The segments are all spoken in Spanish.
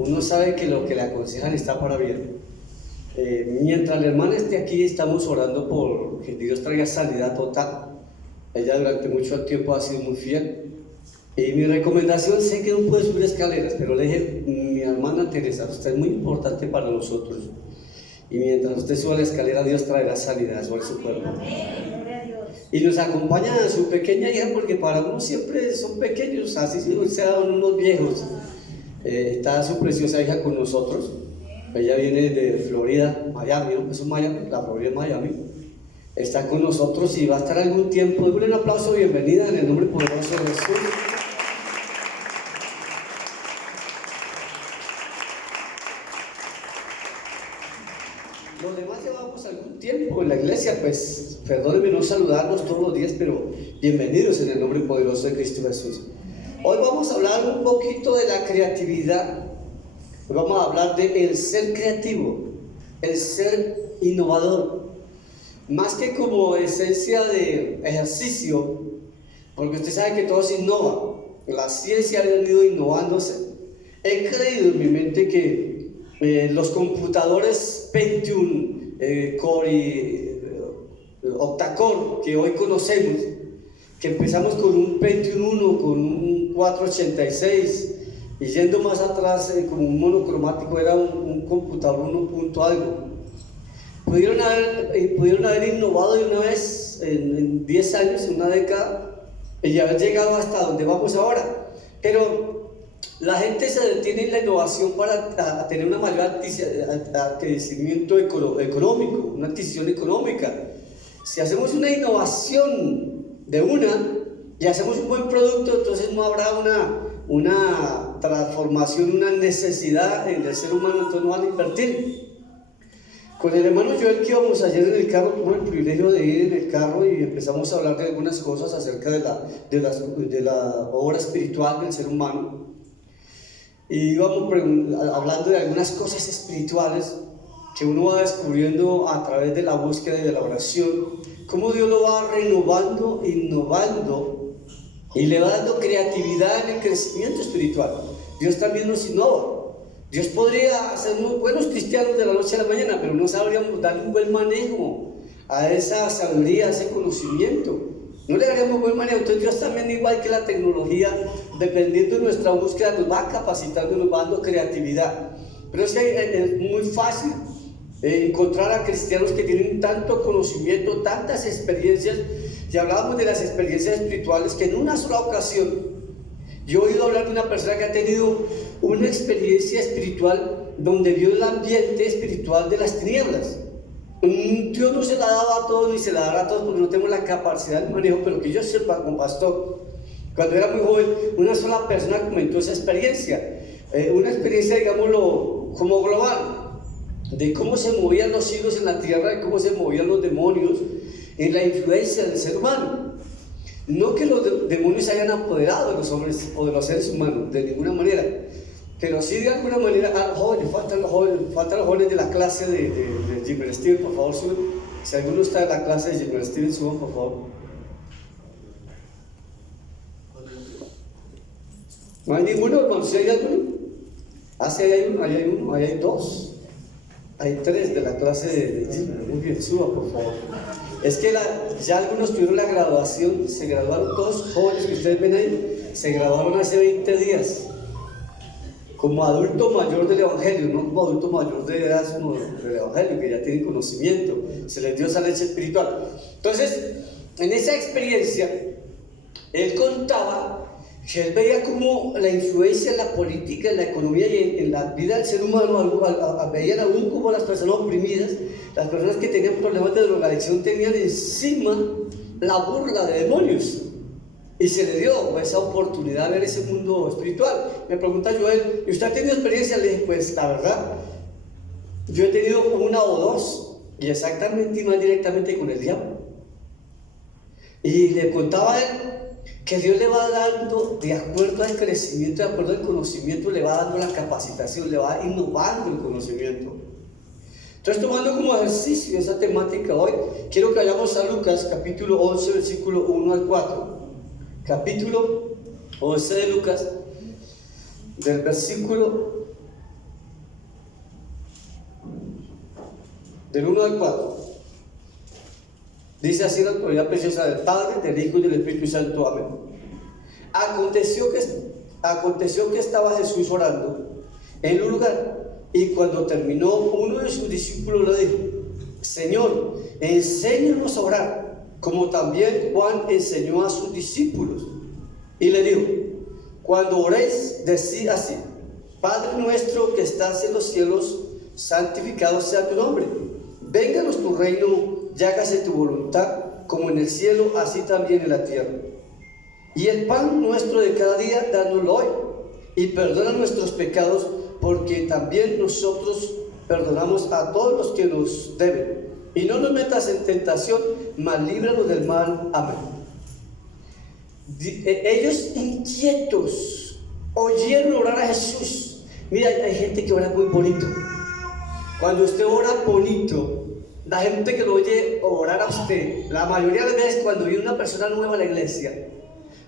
uno sabe que lo que le aconsejan está para bien. Mientras la hermana esté aquí, estamos orando por que Dios traiga sanidad total. Ella durante mucho tiempo ha sido muy fiel. Y mi recomendación, sé que no puede subir escaleras, pero le dije, mi hermana Teresa, usted es muy importante para nosotros. Y mientras usted suba la escalera, Dios traerá sanidad sobre su cuerpo. Y nos acompaña a su pequeña hija, porque para uno siempre son pequeños, así sean unos viejos. Está su preciosa hija con nosotros. Ella viene de Florida, Miami, ¿no? Eso es Miami, la Florida es Miami. Está con nosotros y va a estar algún tiempo. Démosle un aplauso, bienvenida en el nombre poderoso de Jesús. Los demás llevamos algún tiempo en la iglesia, pues perdónenme no saludarlos todos los días, pero bienvenidos en el nombre poderoso de Cristo Jesús. Hoy vamos a hablar un poquito de la creatividad. Hoy vamos a hablar de el ser creativo, el ser innovador. Más que como esencia de ejercicio, porque usted sabe que todo se innova. La ciencia ha venido innovándose. He creído en mi mente que los computadores Pentium, Core y Octa-core que hoy conocemos, que empezamos con un Pentium 1, con un 486, y yendo más atrás, como un monocromático, era un computador 1 punto algo. Pudieron haber innovado de una vez en 10 años, en una década, y haber llegado hasta donde vamos ahora. Pero la gente se detiene en la innovación para tener una mayor adquisimiento económico, una adquisición económica. Si hacemos una innovación de y hacemos un buen producto, entonces no habrá una transformación, una necesidad en el ser humano, entonces no van a invertir. Con el hermano Joel, que íbamos ayer en el carro, tuve el privilegio de ir en el carro y empezamos a hablar de algunas cosas acerca de la obra espiritual del ser humano. Y íbamos hablando de algunas cosas espirituales que uno va descubriendo a través de la búsqueda y de la oración, cómo Dios lo va renovando, innovando y le va dando creatividad en el crecimiento espiritual. Dios también nos innova. Dios podría hacernos buenos cristianos de la noche a la mañana, pero no sabríamos darle un buen manejo a esa sabiduría, a ese conocimiento. No le daríamos buen manejo. Entonces Dios también, igual que la tecnología, dependiendo de nuestra búsqueda, nos va capacitando, nos va dando creatividad. Pero es muy fácil encontrar a cristianos que tienen tanto conocimiento, tantas experiencias. Y hablábamos de las experiencias espirituales, que en una sola ocasión yo he oído hablar de una persona que ha tenido una experiencia espiritual donde vio el ambiente espiritual de las tinieblas. Dios no se la daba a todos ni se la dará a todos porque no tenemos la capacidad de manejo, pero que yo sepa, como pastor, cuando era muy joven, una sola persona comentó esa experiencia, una experiencia, digámoslo, como global, de cómo se movían los hilos en la tierra y cómo se movían los demonios en la influencia del ser humano. No que los demonios se hayan apoderado de los hombres o de los seres humanos, de ninguna manera, pero sí de alguna manera a los jóvenes, faltan los jóvenes de la clase de Gilbert Steven, por favor, suban. Si alguno está en la clase de Gilbert Steven, suban, por favor. ¿No hay ninguno, hermano? ¿Sí hay alguno? Sí, ahí hay uno, ahí hay dos. Hay tres de la clase de Gilbert. Muy bien, suban, por favor. Es que ya algunos tuvieron la graduación, se graduaron todos jóvenes que ustedes ven ahí, se graduaron hace 20 días. Como adulto mayor del Evangelio, no como adulto mayor de edad, sino del Evangelio, que ya tienen conocimiento, se les dio esa leche espiritual. Entonces, en esa experiencia, él contaba que él veía como la influencia en la política, en la economía y en la vida del ser humano, veían aún como las personas oprimidas, las personas que tenían problemas de drogadicción, tenían encima la burla de demonios. Y se le dio esa oportunidad de ver ese mundo espiritual. Me pregunta Joel, ¿y usted ha tenido experiencia? Le dije, pues la verdad, yo he tenido una o dos, y exactamente y más directamente con el diablo. Y le contaba a él que Dios le va dando, de acuerdo al crecimiento, de acuerdo al conocimiento, le va dando la capacitación, le va innovando el conocimiento. Entonces, tomando como ejercicio esa temática hoy, quiero que vayamos a Lucas, capítulo 11, versículo 1 al 4. Capítulo 11 de Lucas, del versículo del 1 al 4. Dice así la autoridad preciosa del Padre, del Hijo y del Espíritu Santo. Amén. Aconteció que estaba Jesús orando en un lugar, y cuando terminó, uno de sus discípulos le dijo: Señor, enséñanos a orar, como también Juan enseñó a sus discípulos. Y le dijo: cuando oréis, decid así: Padre nuestro que estás en los cielos, santificado sea tu nombre. Vénganos tu reino, y hágase tu voluntad, como en el cielo, así también en la tierra. Y el pan nuestro de cada día, dánoslo hoy, y perdona nuestros pecados, porque también nosotros perdonamos a todos los que nos deben. Y no nos metas en tentación, mas líbranos del mal. Amén. Ellos inquietos oyeron orar a Jesús. Mira, hay gente que ora muy bonito. Cuando usted ora bonito, la gente que lo oye orar a usted, la mayoría de las veces cuando viene una persona nueva a la iglesia,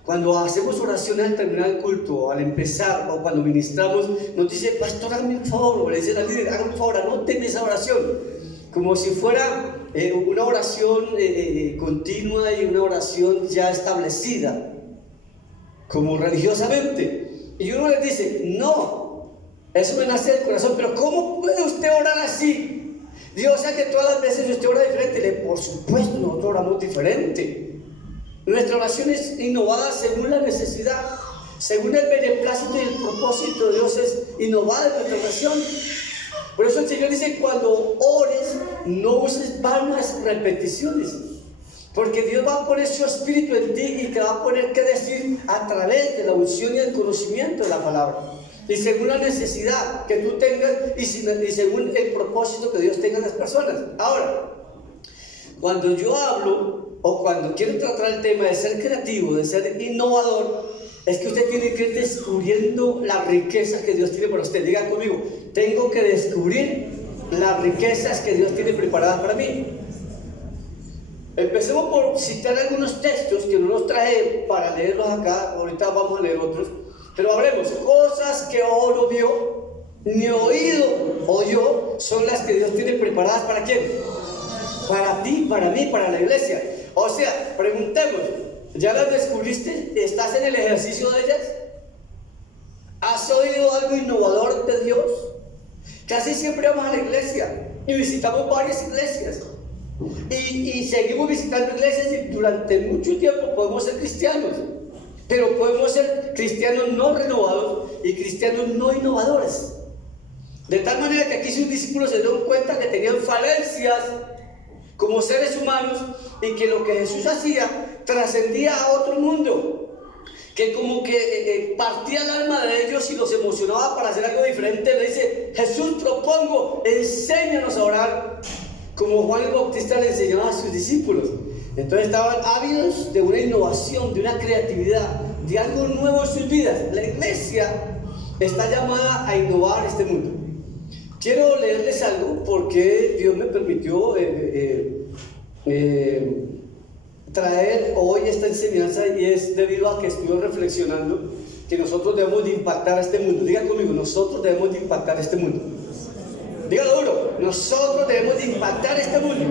cuando hacemos oraciones al terminar el culto, al empezar, o cuando ministramos, nos dice: pastor, hágame un favor, o le dice al líder: hágame un favor, anóteme esa oración, como si fuera una oración continua y una oración ya establecida, como religiosamente. Y uno les dice: no, eso me nace del corazón. Pero ¿cómo puede usted orar así? Dios sabe que todas las veces usted ora diferente. Por supuesto, nosotros oramos diferente. Nuestra oración es innovada según la necesidad, según el beneplácito y el propósito de Dios. Es innovada en nuestra oración. Por eso el Señor dice: cuando ores, no uses vanas repeticiones, porque Dios va a poner su espíritu en ti y te va a poner que decir a través de la unción y el conocimiento de la palabra, y según la necesidad que tú tengas y según el propósito que Dios tenga en las personas. Ahora, cuando yo hablo o cuando quiero tratar el tema de ser creativo, de ser innovador, es que usted tiene que ir descubriendo la riqueza que Dios tiene para usted. Diga conmigo: tengo que descubrir las riquezas que Dios tiene preparadas para mí. Empecemos por citar algunos textos que no los traje para leerlos acá. Ahorita vamos a leer otros, pero hablemos: cosas que ojo no vio, ni oído oyó, son las que Dios tiene preparadas. ¿Para quién? Para ti, para mí, para la iglesia. O sea, preguntemos: ¿ya las descubriste? ¿Estás en el ejercicio de ellas? ¿Has oído algo innovador de Dios? Casi siempre vamos a la iglesia y visitamos varias iglesias y seguimos visitando iglesias, y durante mucho tiempo podemos ser cristianos, pero podemos ser cristianos no renovados y cristianos no innovadores. De tal manera que aquí sus discípulos se dieron cuenta que tenían falencias como seres humanos, y que lo que Jesús hacía trascendía a otro mundo, que como que partía el alma de ellos y los emocionaba para hacer algo diferente. Le dice: Jesús, propongo, enséñanos a orar, como Juan el Bautista le enseñaba a sus discípulos. Entonces estaban ávidos de una innovación, de una creatividad, de algo nuevo en sus vidas. La iglesia está llamada a innovar este mundo. Quiero leerles algo porque Dios me permitió traer hoy esta enseñanza, y es debido a que estuve reflexionando que nosotros debemos de impactar a este mundo. Diga conmigo: nosotros debemos de impactar este mundo. Dígalo duro: nosotros debemos de impactar este mundo.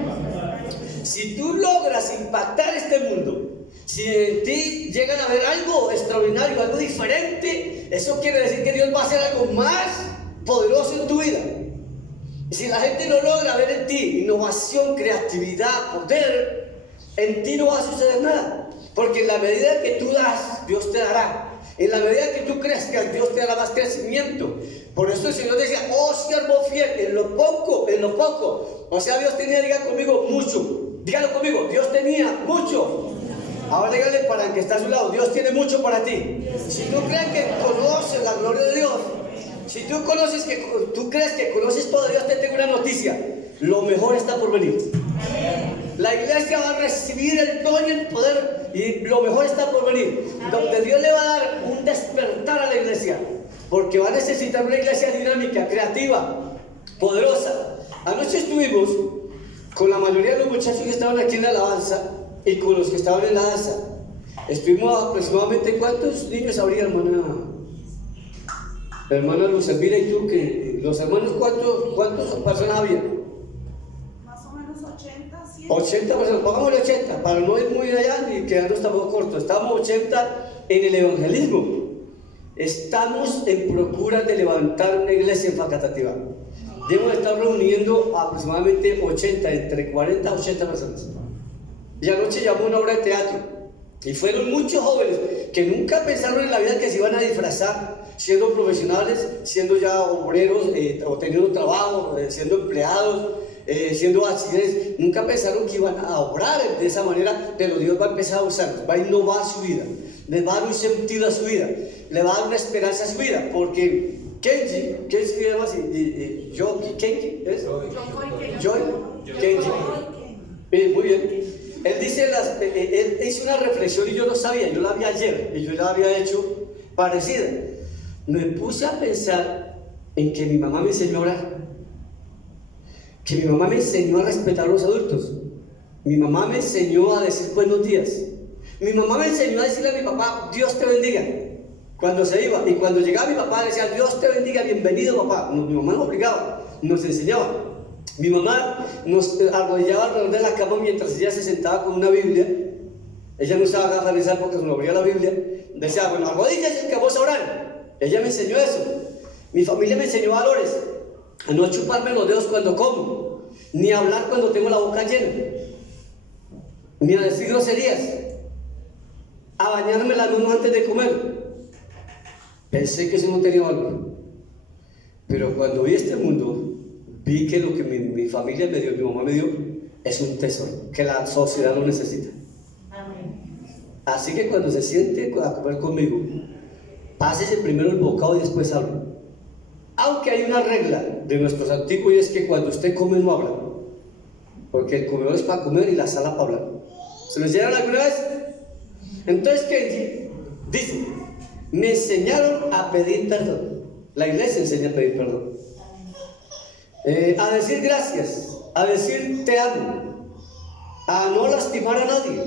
Si tú logras impactar este mundo, si en ti llegan a ver algo extraordinario, algo diferente, eso quiere decir que Dios va a hacer algo más poderoso en tu vida. Y si la gente no logra ver en ti innovación, creatividad, poder, en ti no va a suceder nada. Porque en la medida que tú das, Dios te dará. En la medida que tú crezcas, Dios te dará más crecimiento. Por eso el Señor decía: oh siervo fiel, en lo poco, en lo poco. O sea, Dios tenía, diga conmigo, mucho. Dígalo conmigo: Dios tenía mucho. Ahora dígale para el que está a su lado: Dios tiene mucho para ti. Si tú crees que conoces la gloria de Dios, si tú crees que conoces todo Dios, te tengo una noticia: lo mejor está por venir. La iglesia va a recibir el don y el poder, y lo mejor está por venir, donde Dios le va a dar un despertar a la iglesia, porque va a necesitar una iglesia dinámica, creativa, poderosa. Anoche estuvimos con la mayoría de los muchachos que estaban aquí en la alabanza y con los que estaban en la danza. Estuvimos aproximadamente, ¿cuántos niños habría, hermana Luz Elvira y tú? Que los hermanos, ¿cuántas personas había? 80 personas, pongámosle 80, para no ir muy allá ni quedarnos tampoco cortos. Estamos 80 en el evangelismo. Estamos en procura de levantar una iglesia en Facatativá. Debemos estar reuniendo aproximadamente 80, entre 40 a 80 personas. Y anoche llamó una obra de teatro. Y fueron muchos jóvenes que nunca pensaron en la vida que se iban a disfrazar siendo profesionales, siendo ya obreros o teniendo trabajo, siendo empleados, siendo bachilleres. Nunca pensaron que iban a obrar de esa manera, pero Dios va a empezar a usarlos, va a innovar su vida, les va a dar un sentido a su vida, le va a dar una esperanza a su vida, porque Kenji, ¿qué se llama así? Kenji, ¿es? Joy, Kenji. Muy bien. Él dice, él hizo una reflexión y yo no sabía, yo la vi ayer y yo la había hecho parecida. Me puse a pensar en que mi mamá me enseñó a orar, que mi mamá me enseñó a respetar a los adultos, mi mamá me enseñó a decir buenos días, mi mamá me enseñó a decirle a mi papá, Dios te bendiga, cuando se iba, y cuando llegaba mi papá le decía, Dios te bendiga, bienvenido papá. Mi mamá nos obligaba, nos enseñaba. Mi mamá nos arrodillaba alrededor de la cama mientras ella se sentaba con una Biblia. Ella no usaba gafas en esa época, se nos abría la Biblia. Decía, bueno, arrodíllate que vamos a orar. Ella me enseñó eso. Mi familia me enseñó valores: a no chuparme los dedos cuando como, ni a hablar cuando tengo la boca llena, ni a decir groserías, a bañarme las manos antes de comer. Pensé que eso no tenía valor, pero cuando vi este mundo, vi que lo que mi familia me dio, mi mamá me dio, es un tesoro, que la sociedad lo necesita. Amén. Así que cuando se siente a comer conmigo, pásese primero el bocado y después habla. Aunque hay una regla de nuestros antiguos, y es que cuando usted come no habla, porque el comedor es para comer y la sala para hablar. ¿Se lo enseñaron alguna vez? Entonces Kenji dice, me enseñaron a pedir perdón. La iglesia enseña a pedir perdón, a decir gracias, a decir te amo, a no lastimar a nadie.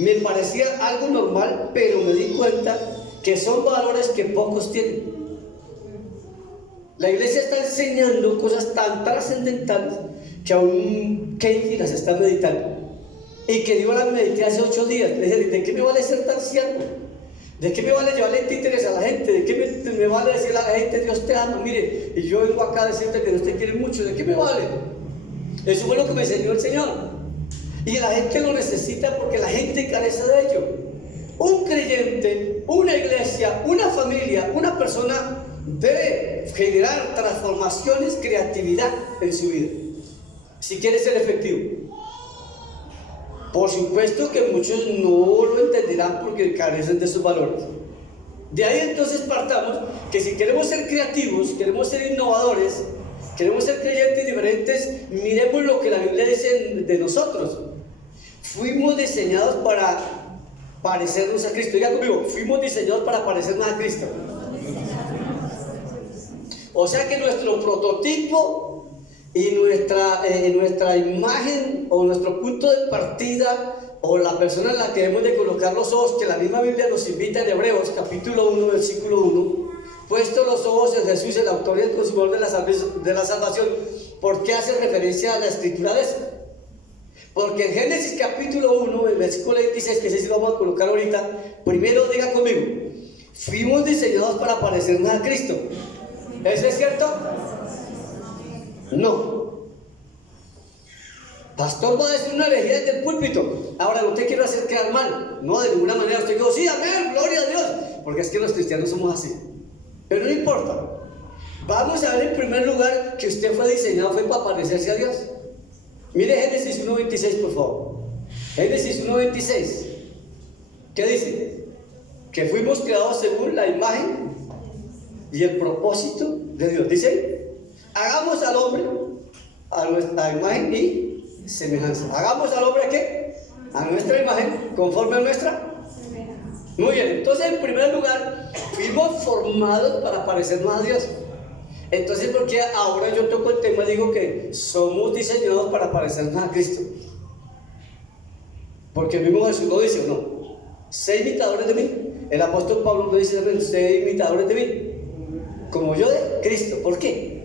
Me parecía algo normal, pero me di cuenta que son valores que pocos tienen. La iglesia está enseñando cosas tan trascendentales que aún Kenji las está meditando, y que Dios las medité hace 8 días. Le dije, ¿de qué me vale ser tan siervo? ¿De qué me vale llevarle títeres a la gente? ¿De qué me vale decirle a la gente, Dios te ama? Mire, y yo vengo acá a decirte que Dios te quiere mucho. ¿De qué me vale? Eso fue lo que me enseñó el Señor. Y la gente lo necesita porque la gente carece de ello. Un creyente, una iglesia, una familia, una persona debe generar transformaciones, creatividad en su vida, si quiere ser efectivo. Por supuesto que muchos no lo entenderán porque carecen de esos valores. De ahí entonces partamos que si queremos ser creativos, queremos ser innovadores, queremos ser creyentes diferentes, miremos lo que la Biblia dice de nosotros. Fuimos diseñados para parecernos a Cristo. Diga conmigo, fuimos diseñados para parecernos a Cristo. O sea que nuestro prototipo y nuestra imagen o nuestro punto de partida o la persona en la que debemos de colocar los ojos, que la misma Biblia nos invita en Hebreos capítulo 1 versículo 1, puesto los ojos en Jesús, el autor y el consumador de la salvación. ¿Por qué hace referencia a la escritura de eso? Porque en Génesis capítulo 1, el versículo 26, que sí lo vamos a colocar ahorita, primero diga conmigo, fuimos diseñados para parecernos a Cristo. ¿Eso es cierto? No. Pastor va a decir una herejía desde el púlpito. Ahora, no te quiero hacer quedar mal, no, de ninguna manera. Usted dijo, sí, amén, gloria a Dios, porque es que los cristianos somos así. Pero no importa. Vamos a ver en primer lugar que usted fue diseñado, fue para parecerse a Dios. Mire Génesis 1.26, por favor. Génesis 1.26. ¿Qué dice? Que fuimos creados según la imagen y el propósito de Dios. Dice, hagamos al hombre a nuestra imagen y semejanza. Hagamos al hombre, ¿qué? A nuestra imagen, conforme a nuestra. Muy bien, entonces en primer lugar, fuimos formados para parecernos a Dios. Entonces, ¿por qué ahora yo toco el tema y digo que somos diseñados para parecernos a Cristo? Porque el mismo Jesús lo dice, ¿o no? Sé imitadores de mí. El apóstol Pablo lo dice también, sé imitadores de mí, como yo de Cristo. ¿Por qué?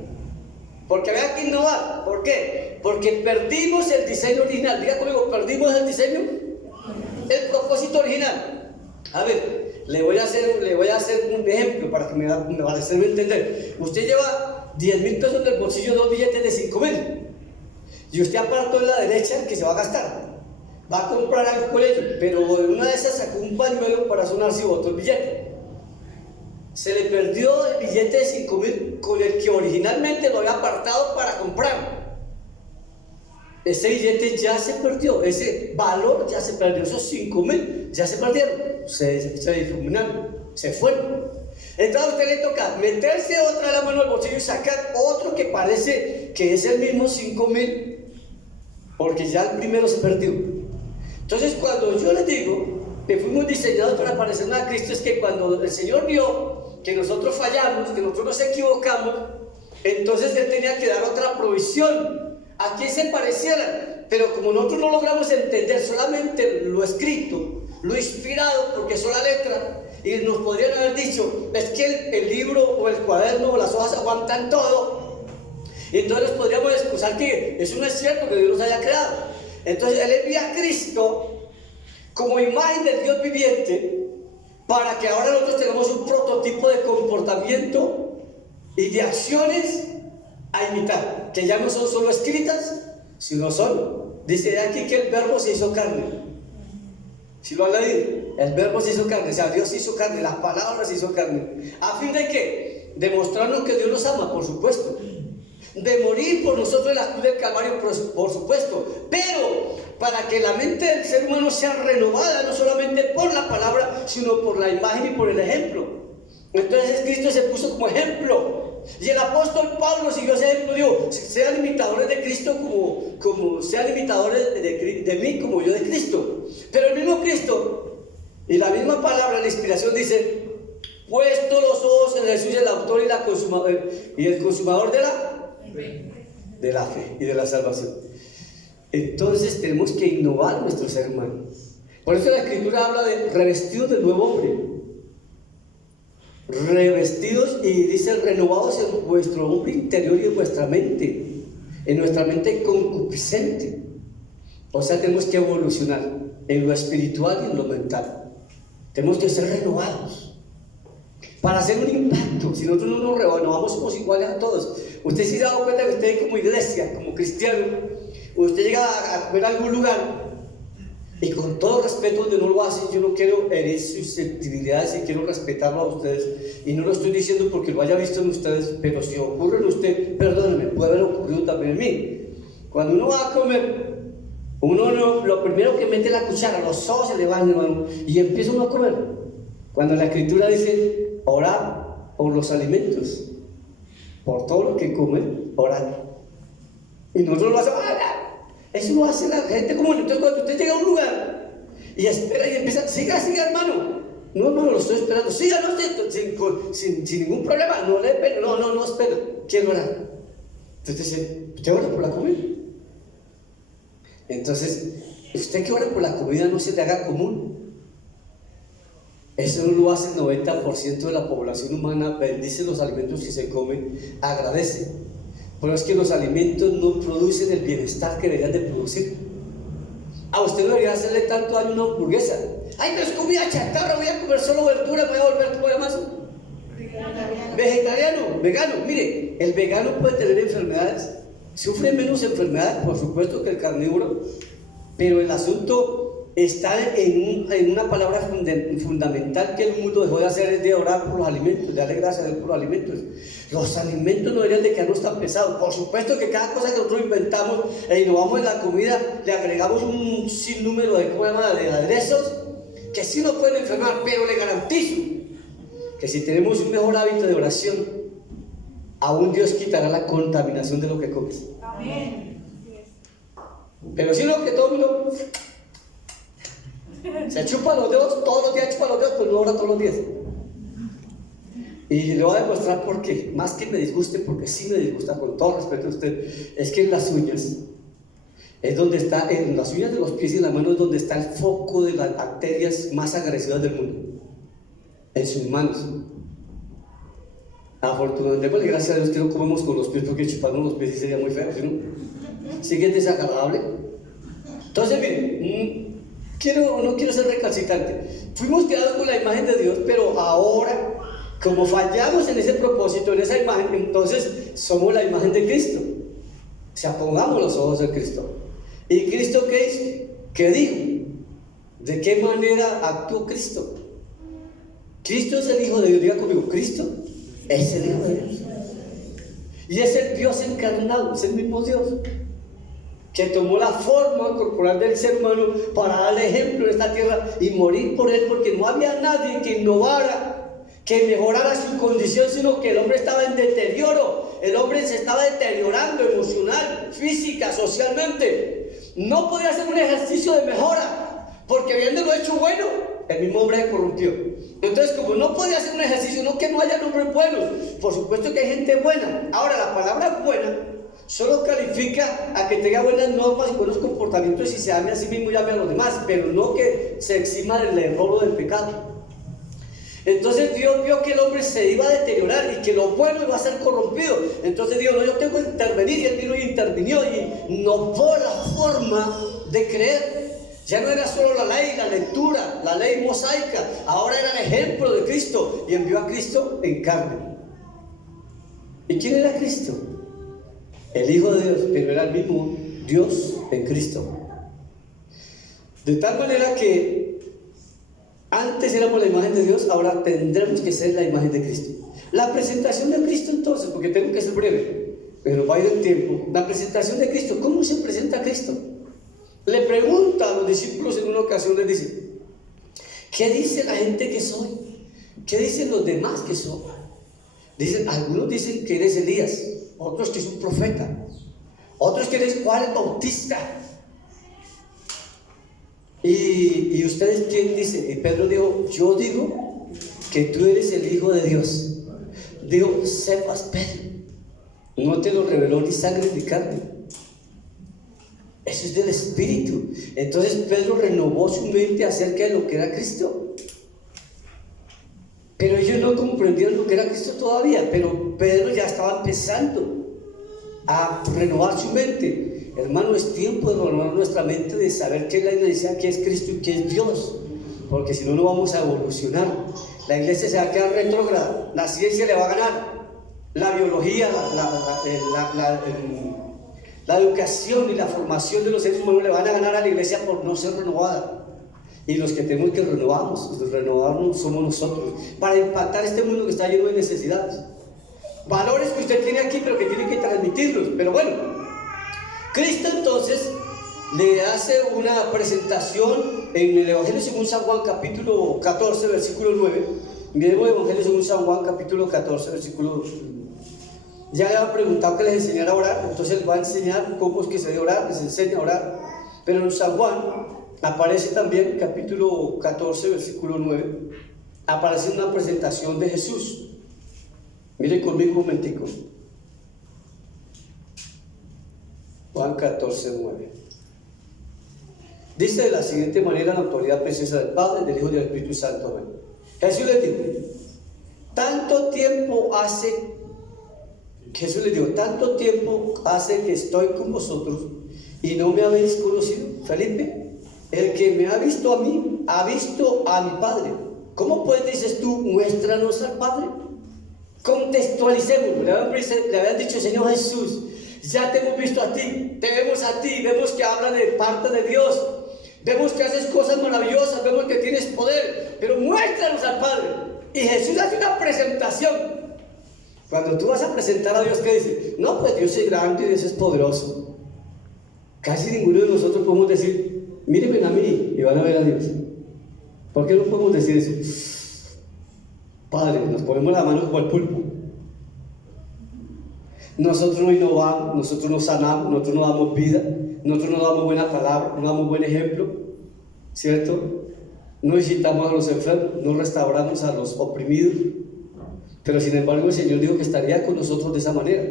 porque había que innovar. ¿Por qué? Porque perdimos el diseño original. Diga conmigo, perdimos el diseño, el propósito original. A ver, le voy a hacer un ejemplo para que me va a hacerme entender. Usted lleva 10.000 pesos en el bolsillo, 2 billetes de 5.000, y usted apartó en la derecha que se va a gastar. Va a comprar algo con ello, pero en una de esas sacó un pañuelo para sonar y botó el billete. Se le perdió el billete de 5.000 con el que originalmente lo había apartado para comprar. Ese billete ya se perdió, ese valor ya se perdió, esos 5.000 ya se perdieron, se difuminaron, se fueron. Entonces a usted le toca meterse otra la mano al bolsillo y sacar otro que parece que es el mismo 5.000, porque ya el primero se perdió. Entonces cuando yo les digo que fuimos diseñados para parecernos a Cristo, es que cuando el Señor vio que nosotros fallamos, que nosotros nos equivocamos, entonces Él tenía que dar otra provisión a quien se pareciera. Pero como nosotros no logramos entender solamente lo escrito, lo inspirado, porque es la letra, y nos podrían haber dicho, es que el libro o el cuaderno o las hojas aguantan todo, y entonces nos podríamos excusar que eso no es cierto, que Dios nos haya creado. Entonces Él envía a Cristo como imagen del Dios viviente, para que ahora nosotros tengamos un prototipo de comportamiento y de acciones a imitar, que ya no son solo escritas, sino son, dice aquí que el verbo se hizo carne. Si lo han leído, el verbo se hizo carne, o sea, Dios se hizo carne, las palabras se hizo carne. ¿A fin de qué? Demostrarnos que Dios nos ama, por supuesto. De morir por nosotros en la cruz del Calvario, por supuesto. Pero para que la mente del ser humano sea renovada, no solamente por la palabra, sino por la imagen y por el ejemplo. Entonces Cristo se puso como ejemplo. Y el apóstol Pablo siguió ese ejemplo, dijo, sean imitadores de Cristo como sean imitadores de mí como yo de Cristo. Pero el mismo Cristo y la misma palabra, la inspiración dice, puesto los ojos en Jesús, el autor y el consumador de la fe y de la salvación. Entonces tenemos que innovar nuestro ser humano. Por eso la Escritura habla de revestidos del nuevo hombre. Revestidos, y dice renovados en vuestro hombre interior y en vuestra mente, en nuestra mente concupiscente. O sea, tenemos que evolucionar en lo espiritual y en lo mental. Tenemos que ser renovados para hacer un impacto. Si nosotros no nos renovamos, somos iguales a todos. Usted se ha dado cuenta que usted, como iglesia, como cristiano, usted llega a comer a algún lugar y con todo respeto, donde no lo hacen, yo no quiero herir susceptibilidades y quiero respetarlo a ustedes, y no lo estoy diciendo porque lo haya visto en ustedes, pero si ocurre en usted, perdónenme, puede haber ocurrido también en mí. Cuando uno va a comer, lo primero que mete la cuchara, los ojos se le van, hermano, y empieza uno a comer. Cuando la Escritura dice, orad por los alimentos, por todo lo que comen, orad. Y nosotros lo hacemos, eso lo hace la gente común. Entonces cuando usted llega a un lugar y espera y empieza, siga hermano, no, lo estoy esperando, siga, sin ningún problema, no le pena, no espera, quiero orar. Entonces dice, ¿usted ora por la comida? Entonces, usted que ora por la comida no se le haga común. Eso no lo hace el 90% de la población humana. Bendice los alimentos que se comen, agradece. Pero es que los alimentos no producen el bienestar que deberían de producir. A usted no debería hacerle tanto daño una hamburguesa. Ay, pero es comida chatarra, voy a comer solo verdura, me voy a volver, ¿cómo llamas? Vegetariano, vegano. Mire, el vegano puede tener enfermedades, sufre menos enfermedades, por supuesto, que el carnívoro, pero el asunto está en una palabra fundamental que el mundo dejó de hacer, es de orar por los alimentos, de darle gracias a Dios por los alimentos. Los alimentos no deberían de quedarnos tan pesados. Por supuesto que cada cosa que nosotros inventamos e innovamos en la comida, le agregamos un sinnúmero de aderezos que sí nos pueden enfermar, pero le garantizo que si tenemos un mejor hábito de oración, aún Dios quitará la contaminación de lo que comes. Amén. Pero si no, que todo el mundo se chupa los dedos, todos los días chupa los dedos, pues no ora todos los días. Y le voy a demostrar por qué, más que me disguste, porque sí me disgusta, con todo respeto a usted, es que en las uñas es donde está, en las uñas de los pies y la mano es donde está el foco de las bacterias más agresivas del mundo, en sus manos. Afortunadamente, démosle gracias a Dios que no comemos con los pies, porque chuparnos los pies sí sería muy feo, ¿sí, no? Sí que es desagradable. Entonces, miren, no quiero ser recalcitrante. Fuimos creados con la imagen de Dios, pero ahora, como fallamos en ese propósito, en esa imagen, entonces somos la imagen de Cristo. O sea, pongamos los ojos en Cristo. ¿Y Cristo qué hizo? ¿Qué dijo? ¿De qué manera actuó Cristo? Cristo es el Hijo de Dios. Diga conmigo, Cristo es el Hijo de Dios. Y es el Dios encarnado, es el mismo Dios que tomó la forma corporal del ser humano para darle ejemplo en esta tierra y morir por él, porque no había nadie que innovara, que mejorara su condición, sino que el hombre estaba en deterioro. El hombre se estaba deteriorando emocional, física, socialmente. No podía hacer un ejercicio de mejora, porque habiéndolo hecho bueno, el mismo hombre se corrompió. Entonces, como no podía hacer un ejercicio, no que no haya hombres buenos, por supuesto que hay gente buena. Ahora, la palabra buena solo califica a que tenga buenas normas y buenos comportamientos y se ame a sí mismo y ame a los demás, pero no que se exima del error o del pecado. Entonces Dios vio que el hombre se iba a deteriorar y que lo bueno iba a ser corrompido. Entonces Dios, no, yo tengo que intervenir, y él vino y intervinió y innovó la forma de creer. Ya no era solo la ley, la lectura, la ley mosaica, ahora era el ejemplo de Cristo y envió a Cristo en carne. ¿Y quién era Cristo? El Hijo de Dios, pero era el mismo Dios en Cristo. De tal manera que antes éramos la imagen de Dios, ahora tendremos que ser la imagen de Cristo. La presentación de Cristo entonces, porque tengo que ser breve, pero va a ir el tiempo. La presentación de Cristo, ¿cómo se presenta Cristo? Le pregunta a los discípulos en una ocasión, les dice: ¿qué dice la gente que soy? ¿Qué dicen los demás que soy? Dicen, algunos dicen que eres Elías, otros que es un profeta, otros que eres Juan el Bautista. ¿Y ustedes quién dice? Y Pedro dijo: yo digo que tú eres el Hijo de Dios. Dijo: sepas, Pedro, no te lo reveló ni sangre ni carne, eso es del Espíritu. Entonces Pedro renovó su mente acerca de lo que era Cristo. Pero ellos no comprendieron lo que era Cristo todavía, pero Pedro ya estaba empezando a renovar su mente. Hermano, es tiempo de renovar nuestra mente, de saber qué es la iglesia, qué es Cristo y qué es Dios, porque si no, no vamos a evolucionar. La iglesia se va a quedar retrógrada, la ciencia le va a ganar, la biología, la educación y la formación de los seres humanos le van a ganar a la iglesia por no ser renovada. Y los que tenemos que renovarnos somos nosotros, para impactar este mundo que está lleno de necesidades. Valores que usted tiene aquí, pero que tiene que transmitirlos. Pero bueno, Cristo entonces le hace una presentación en el Evangelio según San Juan, capítulo 14, versículo 9. Miremos el Evangelio según San Juan, capítulo 14, versículo 9. Ya le han preguntado que les enseñara a orar, entonces les va a enseñar cómo es que se debe orar, les enseña a orar. Pero en San Juan aparece también, capítulo 14, versículo 9, aparece una presentación de Jesús. Miren conmigo un momentico. Juan 14, 9. Dice de la siguiente manera: la autoridad preciosa del Padre, del Hijo y del Espíritu Santo. Amén. Jesús les dijo: tanto tiempo hace que estoy con vosotros y no me habéis conocido. Felipe, el que me ha visto a mí, ha visto a mi Padre. ¿Cómo pues dices tú, muéstranos al Padre? Contextualicemos. Le habían dicho: Señor Jesús, ya te hemos visto a ti, te vemos a ti, vemos que hablas de parte de Dios, vemos que haces cosas maravillosas, vemos que tienes poder, pero muéstranos al Padre. Y Jesús hace una presentación. Cuando tú vas a presentar a Dios, ¿qué dice? No, pues Dios es grande y Dios es poderoso. Casi ninguno de nosotros podemos decir: mírenme a mí y van a ver a Dios. ¿Por qué no podemos decir eso? Padre, nos ponemos la mano como el pulpo. Nosotros no innovamos, nosotros no sanamos, nosotros no damos vida, nosotros no damos buena palabra, no damos buen ejemplo, ¿cierto? No visitamos a los enfermos, no restauramos a los oprimidos. Pero sin embargo el Señor dijo que estaría con nosotros de esa manera.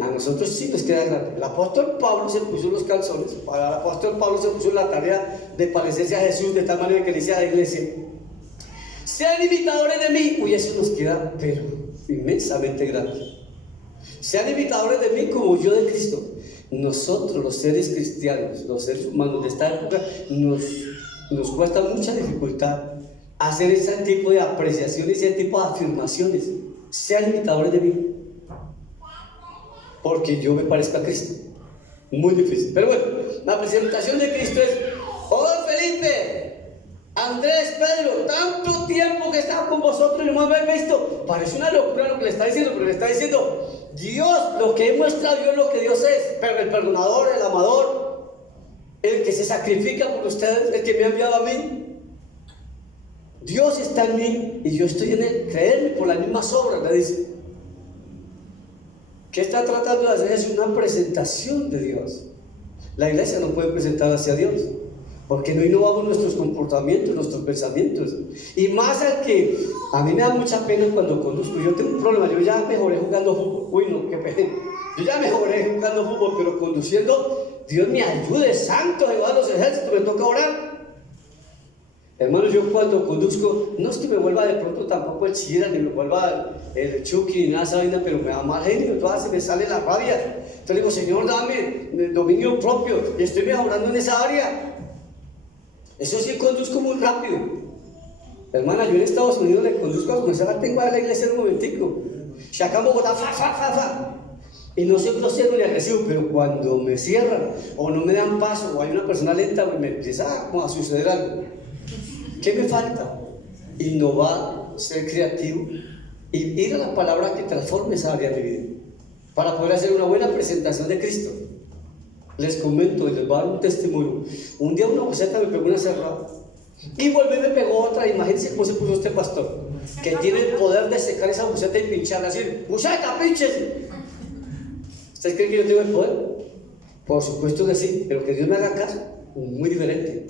A nosotros sí nos queda grande. El apóstol Pablo se puso los calzones. Para el apóstol Pablo se puso la tarea de parecerse a Jesús, de tal manera que le decía a la iglesia: sean imitadores de mí. Uy, eso nos queda, pero inmensamente grande. Sean imitadores de mí como yo de Cristo. Nosotros, los seres cristianos, los seres humanos de esta época, nos cuesta mucha dificultad hacer ese tipo de apreciaciones, ese tipo de afirmaciones. Sean imitadores de mí, porque yo me parezco a Cristo. Muy difícil. Pero bueno, la presentación de Cristo es: hola Felipe, Andrés, Pedro, tanto tiempo que estaba con vosotros y no me habéis visto. Parece una locura lo que le está diciendo, pero le está diciendo: Dios, lo que he mostrado yo es lo que Dios es, pero el perdonador, el amador, el que se sacrifica por ustedes, el que me ha enviado a mí. Dios está en mí y yo estoy en él. Creedme por las mismas obras, le dice. ¿Qué está tratando de hacer? Es una presentación de Dios. La iglesia no puede presentar hacia Dios, porque no innovamos nuestros comportamientos, nuestros pensamientos. Y más al que a mí me da mucha pena cuando conduzco. Yo tengo un problema, yo ya mejoré jugando fútbol. Uy, no, qué pena. Yo ya mejoré jugando fútbol, pero conduciendo, Dios me ayude, santo Jehová de los ejércitos, me toca orar. Hermano, yo cuando conduzco, no es que me vuelva de pronto tampoco el chira, ni me vuelva el chuki, ni nada esa vaina, pero me da mal genio, toda se me sale la rabia. Entonces digo: Señor, dame el dominio propio, y estoy mejorando en esa área. Eso sí, conduzco muy rápido. Hermana, yo en Estados Unidos le conduzco a comenzar, tengo a la iglesia en un momentico. Si acá en Bogotá, fa. Y no soy grosero ni agresivo, pero cuando me cierran, o no me dan paso, o hay una persona lenta, pues me empieza a suceder algo. ¿Qué me falta? Innovar, ser creativo y ir a la palabra que transforme esa área de mi vida para poder hacer una buena presentación de Cristo. Les comento y les voy a dar un testimonio. Un día una buceta me pegó una cerrada y volví y me pegó otra. Imagínense cómo se puso este pastor, que tiene el poder de secar esa buceta y pincharla así: ¡buceta, pinches! ¿Ustedes creen que yo tengo el poder? Por supuesto que sí, pero que Dios me haga caso, muy diferente.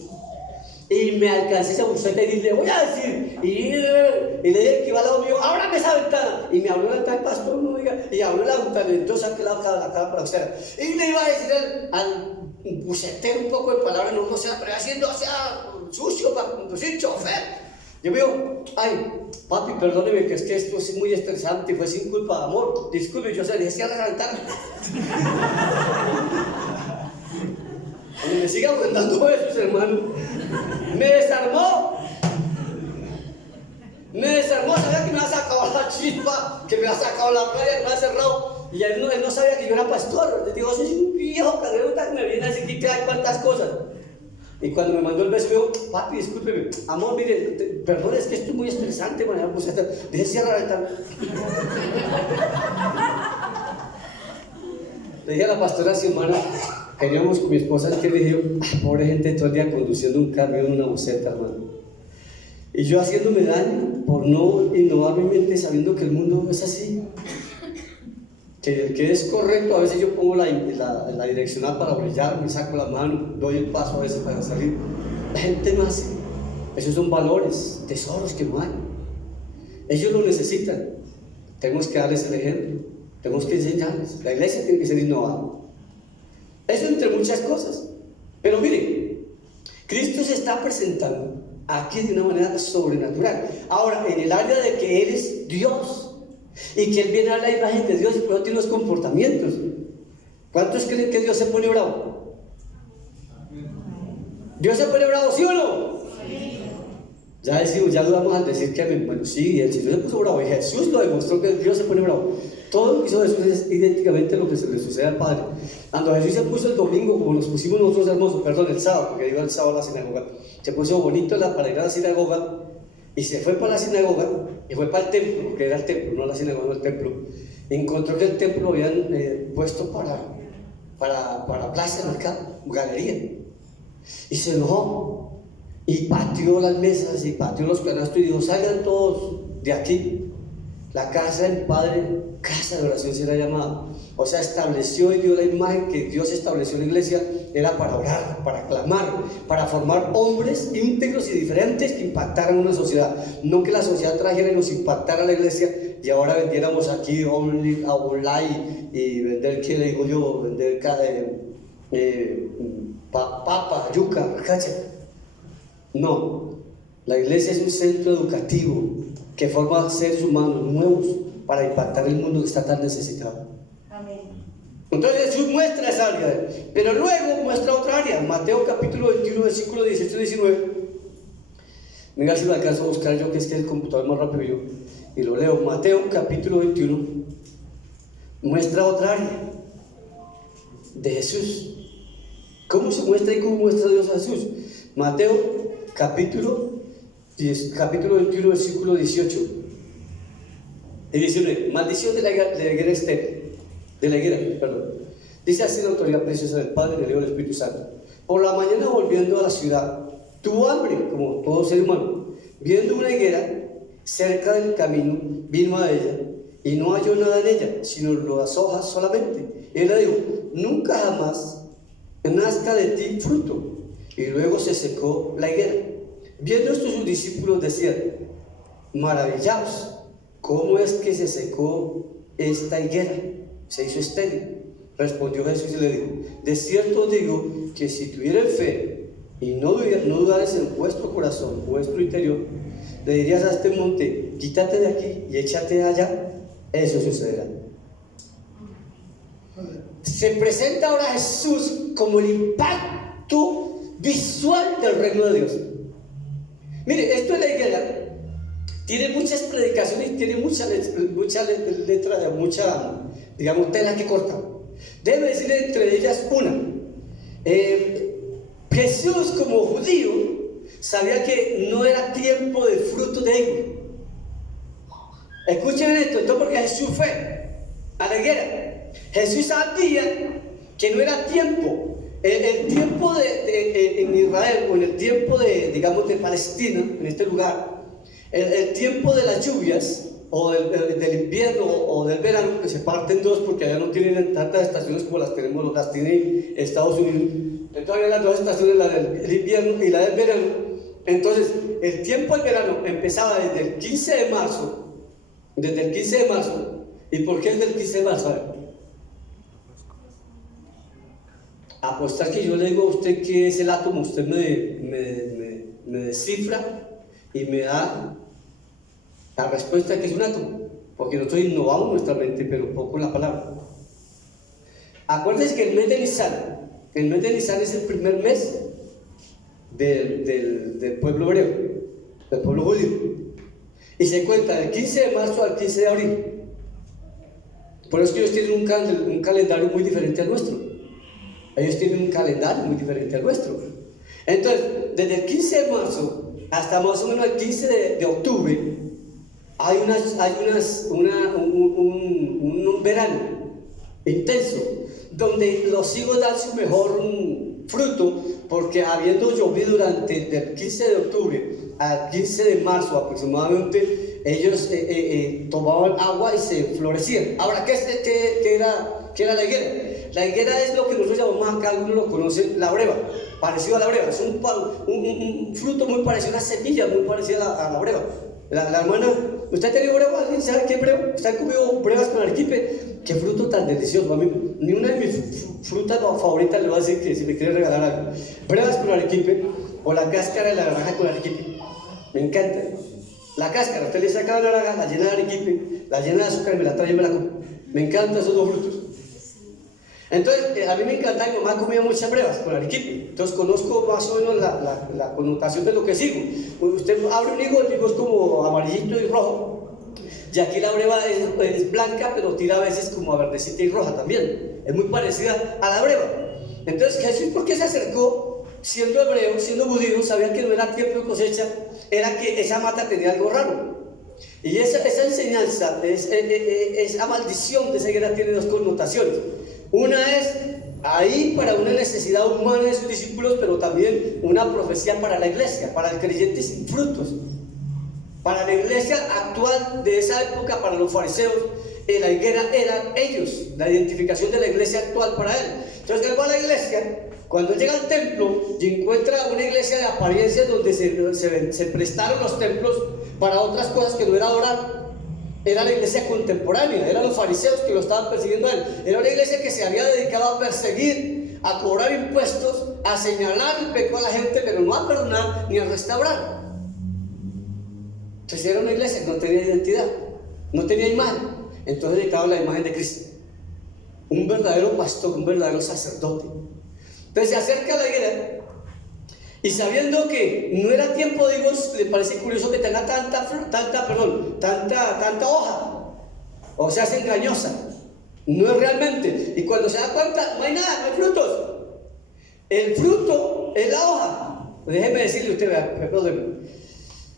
Y me alcancé esa buceta y le voy a decir, y le dije que iba al lado mío: ábrame esa ventana. Y me abrió la ventana el pastor, no diga, y abrió la ventana, y entonces saqué la cara para usted. Y le iba a decir al bucetero un poco de palabras, no sea, pero haciendo, o sea, sucio para conducir, chofer. Yo me digo: ay, papi, perdóneme, que es que esto es muy estresante y fue sin culpa de amor. Disculpe, yo se le dije: cierra la ventana. Cuando me sigan mandando besos, hermano, me desarmó, sabía que me había sacado la chispa, que me había sacado la playa, que me había cerrado, y él no sabía que yo era pastor. Le digo: soy un viejo cadrota que me viene a decir que hay cuantas cosas. Y cuando me mandó el beso, me dijo: papi, discúlpeme, amor, mire, perdón, es que esto es muy estresante, manera, pues, dije: cierra la ventana. Le dije a la pastora Xiomara, veníamos con mi esposa, que le dije: pobre gente todo el día conduciendo un camión en una buceta, hermano. Y yo haciéndome daño por no innovar mi mente, sabiendo que el mundo no es así. Que el que es correcto, a veces yo pongo la direccional para brillar, me saco la mano, doy el paso a veces para salir. La gente no hace. Esos son valores, tesoros que no hay. Ellos lo necesitan. Tenemos que darles el ejemplo, tenemos que enseñarles. La iglesia tiene que ser innovada. Eso entre muchas cosas. Pero miren, Cristo se está presentando aquí de una manera sobrenatural. Ahora, en el área de que Él es Dios y que Él viene a la imagen de Dios y por eso tiene los comportamientos. ¿Cuántos creen que Dios se pone bravo? ¿Dios se pone bravo, sí o no? Sí. Ya decimos, ya lo vamos a decir que bueno, sí, el Señor se puso bravo y Jesús lo demostró que Dios se pone bravo. Todo lo que hizo Jesús es idénticamente lo que se le sucede al Padre. Cuando Jesús se puso el domingo, como nos pusimos nosotros hermosos, perdón, el sábado, porque iba el sábado a la sinagoga, se puso bonito para ir a la sinagoga y se fue para la sinagoga y fue para el templo, porque era el templo, no la sinagoga, no el templo. Encontró que el templo lo habían puesto para plaza, mercado, galería, y se enojó y pateó las mesas y pateó los canastos y dijo: salgan todos de aquí. La casa del Padre, casa de oración será llamada. O sea, estableció y dio la imagen que Dios estableció en la iglesia, era para orar, para clamar, para formar hombres íntegros y diferentes que impactaran una sociedad. No que la sociedad trajera y nos impactara a la iglesia y ahora vendiéramos aquí online y vender, ¿qué le digo yo? Vender papa, yuca, cacha. No, la iglesia es un centro educativo que forma seres humanos nuevos, para impactar el mundo que está tan necesitado. Amén. Entonces Jesús muestra esa área, pero luego muestra otra área. Mateo capítulo 21, versículo 18 y 19. Mira si lo alcanzo a buscar yo, que es que el computador es más rápido yo, y lo leo. Mateo capítulo 21 muestra otra área de Jesús. ¿Cómo se muestra y cómo muestra Dios a Jesús? Mateo capítulo 21, versículo 18 y 19. Maldición de la higuera estéril, de la higuera, perdón. Dice así la autoridad preciosa del Padre, del Hijo y del Espíritu Santo. Por la mañana, volviendo a la ciudad, tuvo hambre, como todo ser humano. Viendo una higuera cerca del camino, vino a ella y no halló nada en ella, sino las hojas solamente. Y él le dijo: nunca jamás nazca de ti fruto. Y luego se secó la higuera. Viendo esto, sus discípulos decían: maravillaos, ¿cómo es que se secó esta higuera? Se hizo estéril. Respondió Jesús y le dijo: de cierto os digo que si tuvieran fe y no dudares en vuestro corazón, vuestro interior, le dirías a este monte: quítate de aquí y échate allá, eso sucederá. Se presenta ahora Jesús como el impacto visual del reino de Dios. Mire, esto es la higuera. Tiene muchas predicaciones, tiene mucha letra, mucha, digamos, tela que cortar. Debe decir entre ellas una. Jesús, como judío, sabía que no era tiempo de fruto de higo. Escuchen esto, esto porque Jesús fue a la higuera. Jesús sabía que no era tiempo. El tiempo en Israel, o en el tiempo digamos, de Palestina, en este lugar, el tiempo de las lluvias, o del invierno o del verano, que se parten dos porque allá no tienen tantas estaciones como las tiene Estados Unidos. Entonces, las dos estaciones, la del invierno y la del verano. Entonces, el tiempo del verano empezaba desde el 15 de marzo. Desde el 15 de marzo. ¿Y por qué es del 15 de marzo? A ver. Apostar que yo le digo a usted que es el átomo, usted me descifra y me da la respuesta que es un átomo, porque nosotros innovamos nuestra mente, pero un poco la palabra. Acuérdense que el mes de Nisan es el primer mes del pueblo hebreo, del pueblo judío, y se cuenta del 15 de marzo al 15 de abril. Por eso es que ellos tienen un calendario muy diferente al nuestro. Ellos tienen un calendario muy diferente al nuestro. Entonces, desde el 15 de marzo hasta más o menos el 15 de octubre, hay un verano intenso, donde los higos dan su mejor fruto, porque habiendo llovido durante del 15 de octubre al 15 de marzo aproximadamente, ellos tomaban agua y se florecían. Ahora, ¿qué era la higuera? La higuera es lo que nosotros llamamos acá, algunos lo conocen, la breva, parecido a la breva. Es un fruto muy parecido, una semilla muy parecida a la breva. La hermana, ¿usted ha tenido breva? ¿Alguien sabe qué es breva? ¿Usted ha comido brevas con arequipe? Qué fruto tan delicioso. A mí, ni una de mis frutas favoritas le voy a decir que si me quiere regalar algo. Brevas con arequipe o la cáscara de la naranja con arequipe. Me encanta. La cáscara, usted le saca la naranja, la llena de arequipe, la llena de azúcar y me la trae y me la come. Me encantan esos dos frutos. Entonces, a mí me encanta, mi mamá comía muchas brevas con arequipe. Entonces, conozco más o menos la connotación de lo que sigo. Usted abre un higo, el higo es como amarillito y rojo. Y aquí la breva es blanca, pero tira a veces como a verdecita y roja también. Es muy parecida a la breva. Entonces, Jesús, ¿por qué se acercó? Siendo hebreo, siendo judío, sabía que no era tiempo de cosecha, era que esa mata tenía algo raro. Y esa enseñanza, esa maldición de esa higuera tiene dos connotaciones. Una es ahí para una necesidad humana de sus discípulos, pero también una profecía para la iglesia, para el creyente sin frutos. Para la iglesia actual de esa época, para los fariseos, la higuera eran ellos, la identificación de la iglesia actual para él. Entonces él va a la iglesia, cuando llega al templo y encuentra una iglesia de apariencias donde se prestaron los templos para otras cosas que no era adorar. Era la iglesia contemporánea, eran los fariseos que lo estaban persiguiendo a él. Era una iglesia que se había dedicado a perseguir, a cobrar impuestos, a señalar el pecado a la gente, pero no a perdonar ni a restaurar. Entonces era una iglesia que no tenía identidad. no tenía imagen, entonces necesitaba la imagen de Cristo, un verdadero pastor, un verdadero sacerdote. Entonces se acerca a la higuera y sabiendo que no era tiempo de higos, le parece curioso que tenga tanta hoja, o sea, es engañosa, no es realmente. Y cuando se da cuenta, no hay nada, no hay frutos. El fruto es la hoja. Déjeme decirle a usted, perdóneme.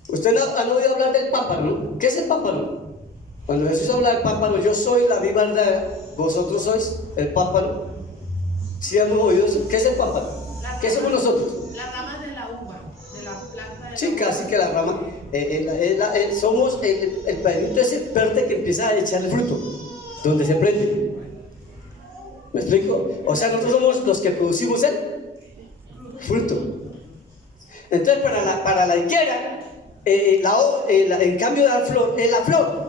Usted han oído hablar del pámpano, ¿no? ¿Qué es el pámpano? Cuando Jesús habla del pámpano, yo soy la vid verdadera, vosotros sois el pámpano. ¿Sí hemos oído eso? ¿Qué es el pámpano? ¿Qué somos nosotros? Las ramas de la uva, de la planta de sí, casi que la rama. Somos el pedrito ese verde que empieza a echarle fruto, donde se prende. ¿Me explico? O sea, nosotros somos los que producimos el fruto. Entonces, para la higuera, en cambio de la flor, es la flor.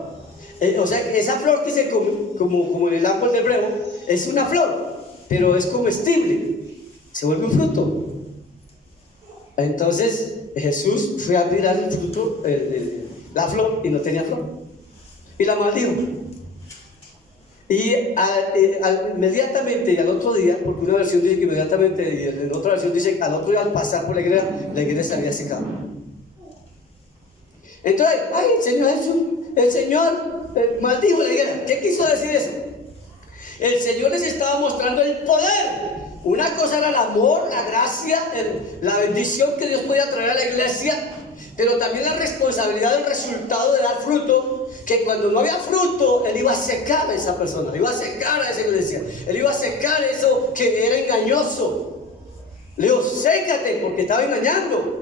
O sea, esa flor que se come, como en el árbol de bremo, es una flor, pero es comestible, se vuelve un fruto. Entonces, Jesús fue a mirar el fruto, la flor, y no tenía flor, y la maldijo. Y inmediatamente, y al otro día, porque una versión dice que inmediatamente, y en otra versión dice que al otro día, al pasar por la higuera se había secado. Entonces, ay, el Señor maldijo la higuera. ¿Qué quiso decir eso? El Señor les estaba mostrando el poder. Una cosa era el amor, la gracia, la bendición que Dios podía traer a la iglesia, pero también la responsabilidad del resultado de dar fruto, que cuando no había fruto, Él iba a secar a esa persona, Él iba a secar a esa iglesia, Él iba a secar eso que era engañoso. Le dijo, sécate, porque estaba engañando.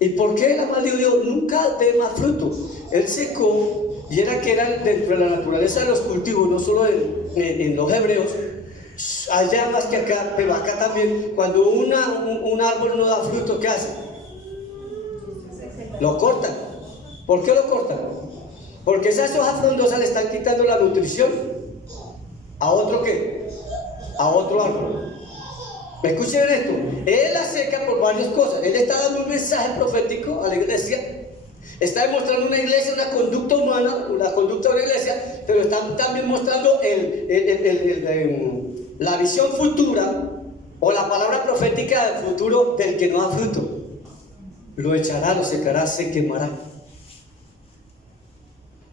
¿Y por qué la maldijo? Dios nunca dé más fruto. Él secó, y era que era dentro de la naturaleza de los cultivos, no solo en los hebreos, allá más que acá, pero acá también, cuando un árbol no da fruto, ¿qué hace? Lo cortan. ¿Por qué lo cortan? Porque esas hojas frondosas le están quitando la nutrición a otro ¿qué? A otro árbol. ¿Me escuchen esto? Él la seca por varias cosas. Él está dando un mensaje profético a la iglesia. Está demostrando una iglesia, una conducta humana, una conducta de una iglesia, pero está también mostrando la visión futura o la palabra profética del futuro del que no da fruto. Lo echará, lo secará, se quemará.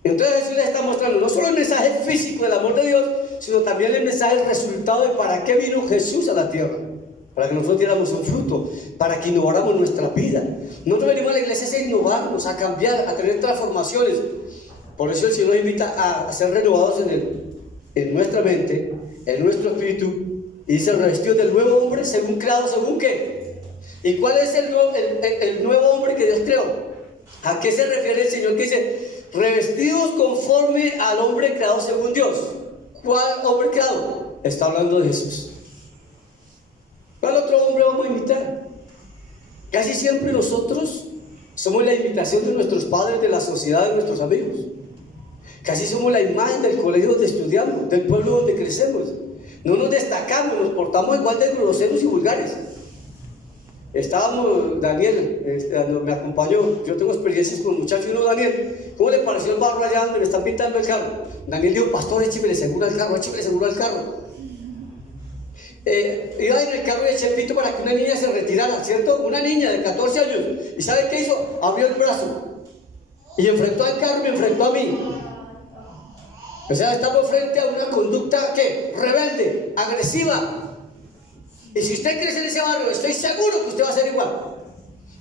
Entonces Jesús les está mostrando no solo el mensaje físico del amor de Dios, sino también el mensaje, el resultado de para qué vino Jesús a la tierra. Para que nosotros diéramos un fruto, para que innováramos nuestra vida. Nosotros venimos a la iglesia a innovarnos, a cambiar, a tener transformaciones. Por eso el Señor nos invita a ser renovados en nuestra mente, en nuestro espíritu, y dice, revestidos del nuevo hombre, según creado, según qué. ¿Y cuál es el nuevo hombre que Dios creó? ¿A qué se refiere el Señor que dice, revestidos conforme al hombre creado según Dios? ¿Cuál hombre creado? Está hablando de Jesús. ¿Cuál otro hombre vamos a imitar? Casi siempre nosotros somos la imitación de nuestros padres, de la sociedad, de nuestros amigos. Casi somos la imagen del colegio donde estudiamos, del pueblo donde crecemos. No nos destacamos, nos portamos igual de groseros y vulgares. Estábamos, Daniel me acompañó, yo tengo experiencias con muchachos, y uno, Daniel, ¿cómo le pareció el barro allá donde me están pintando el carro? Daniel dijo, pastor, écheme seguro al carro, écheme seguro al carro. Iba en el carro y eché pito para que una niña se retirara, ¿cierto? Una niña de 14 años. ¿Y sabe qué hizo? Abrió el brazo y enfrentó al carro y me enfrentó a mí. O sea, estamos frente a una conducta ¿qué? Rebelde, agresiva. Y si usted crece en ese barrio, estoy seguro que usted va a ser igual.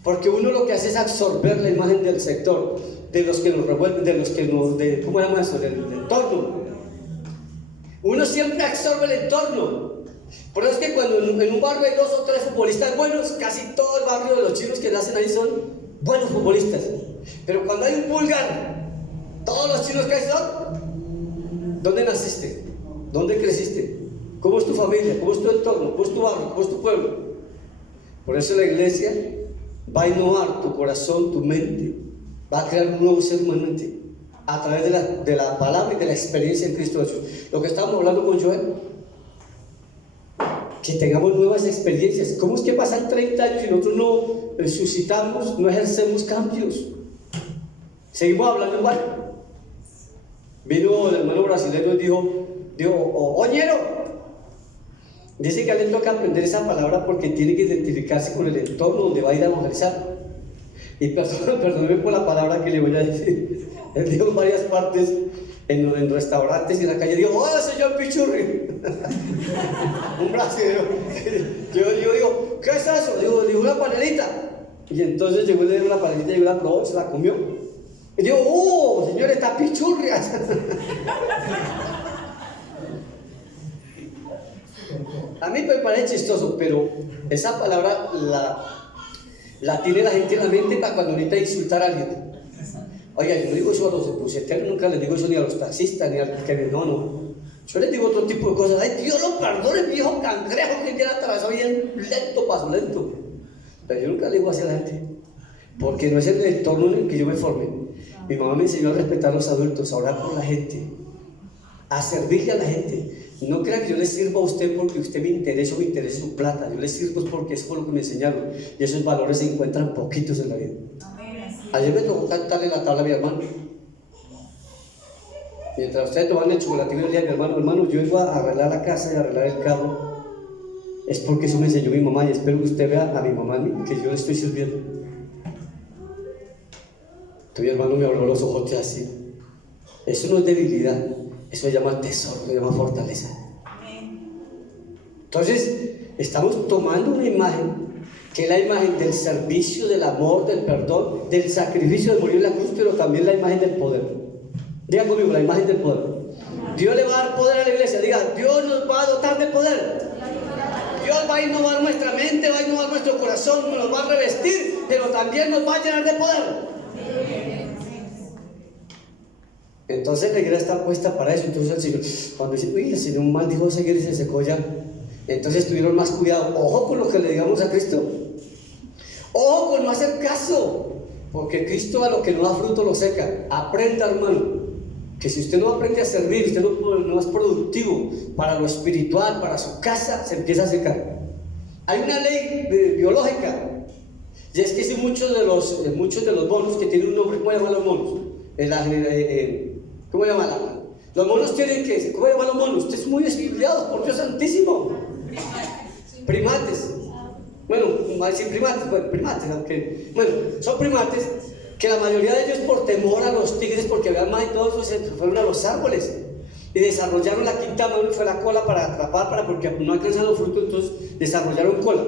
Porque uno lo que hace es absorber la imagen del sector, de los que nos revuelven, de los que nos, ¿cómo llama eso? Del entorno. Uno siempre absorbe el entorno. Por eso es que cuando en un barrio hay 2 o 3 futbolistas buenos, casi todo el barrio de los chinos que nacen ahí son buenos futbolistas. Pero cuando hay un vulgar, todos los chinos que hay son, ¿dónde naciste? ¿Dónde creciste? ¿Cómo es tu familia? ¿Cómo es tu entorno? ¿Cómo es tu barrio? ¿Cómo es tu pueblo? Por eso la iglesia va a innovar tu corazón, tu mente, va a crear un nuevo ser humano en ti, a través de la palabra y de la experiencia en Cristo Jesús. Lo que estábamos hablando con Joel, que tengamos nuevas experiencias. ¿Cómo es que pasan 30 años y nosotros no suscitamos, no ejercemos cambios? Seguimos hablando igual. Vino el hermano brasileño y dijo, oñero. Dice que a él le toca aprender esa palabra porque tiene que identificarse con el entorno donde va a ir a evangelizar. Y perdóneme por la palabra que le voy a decir. Él dijo en varias partes, en restaurantes y en la calle, dijo, hola señor Pichurri. Un brasileño. Yo digo, ¿qué es eso? Digo, una panelita. Y entonces llegó y le dio una panelita, llegó la probó, se la comió. Y digo, señor, está pichurrias. A mí me parece chistoso, pero esa palabra la tiene la gente en la mente para cuando necesita insultar a alguien. Oiga, yo no digo eso a los buceteros, nunca les digo eso ni a los taxistas, ni a los que no. Yo les digo otro tipo de cosas. Ay, Dios lo perdone, viejo cangrejo que quiera atravesar bien lento, paso lento. Pero yo nunca le digo así a la gente, porque no es el entorno en el que yo me formé. Mi mamá me enseñó a respetar a los adultos, a orar por la gente, a servirle a la gente. No crea que yo le sirvo a usted porque usted me interesa o me interesa su plata. Yo le sirvo porque es por lo que me enseñaron. Y esos valores se encuentran poquitos en la vida. Ayer me tocó cantarle la tabla a mi hermano. Mientras ustedes toman el chocolate, el día de mi hermano, yo iba a arreglar la casa y a arreglar el carro. Es porque eso me enseñó mi mamá y espero que usted vea a mi mamá que yo le estoy sirviendo. Entonces mi hermano me abrió los ojos así. Eso no es debilidad. Eso se llama tesoro, se llama fortaleza. Entonces, estamos tomando una imagen que es la imagen del servicio, del amor, del perdón, del sacrificio de morir en la cruz, pero también la imagen del poder. Diga conmigo, la imagen del poder. Dios le va a dar poder a la iglesia. Diga, Dios nos va a dotar de poder. Dios va a innovar nuestra mente, va a innovar nuestro corazón, nos va a revestir, pero también nos va a llenar de poder. Entonces la iglesia está puesta para eso. Entonces el Señor, cuando dice, uy, el Señor maldijo esa iglesia y se secó ya. Entonces tuvieron más cuidado. Ojo con lo que le digamos a Cristo. Ojo con no hacer caso. Porque Cristo a lo que no da fruto lo seca. Aprenda, hermano, que si usted no aprende a servir, usted no es productivo para lo espiritual, para su casa, se empieza a secar. Hay una ley biológica. Y es que si muchos de los monos que tienen un nombre, ¿cómo llaman los monos? ¿Cómo llaman? Los monos tienen que, ¿cómo llaman los monos? Ustedes son muy estudiados, por Dios santísimo. Primates. Bueno, sin primates, aunque, bueno, son primates que la mayoría de ellos por temor a los tigres, porque vean más y todo eso, se fueron a los árboles y desarrollaron la quinta mano y fue la cola para atrapar, porque no alcanzan los frutos, entonces desarrollaron cola.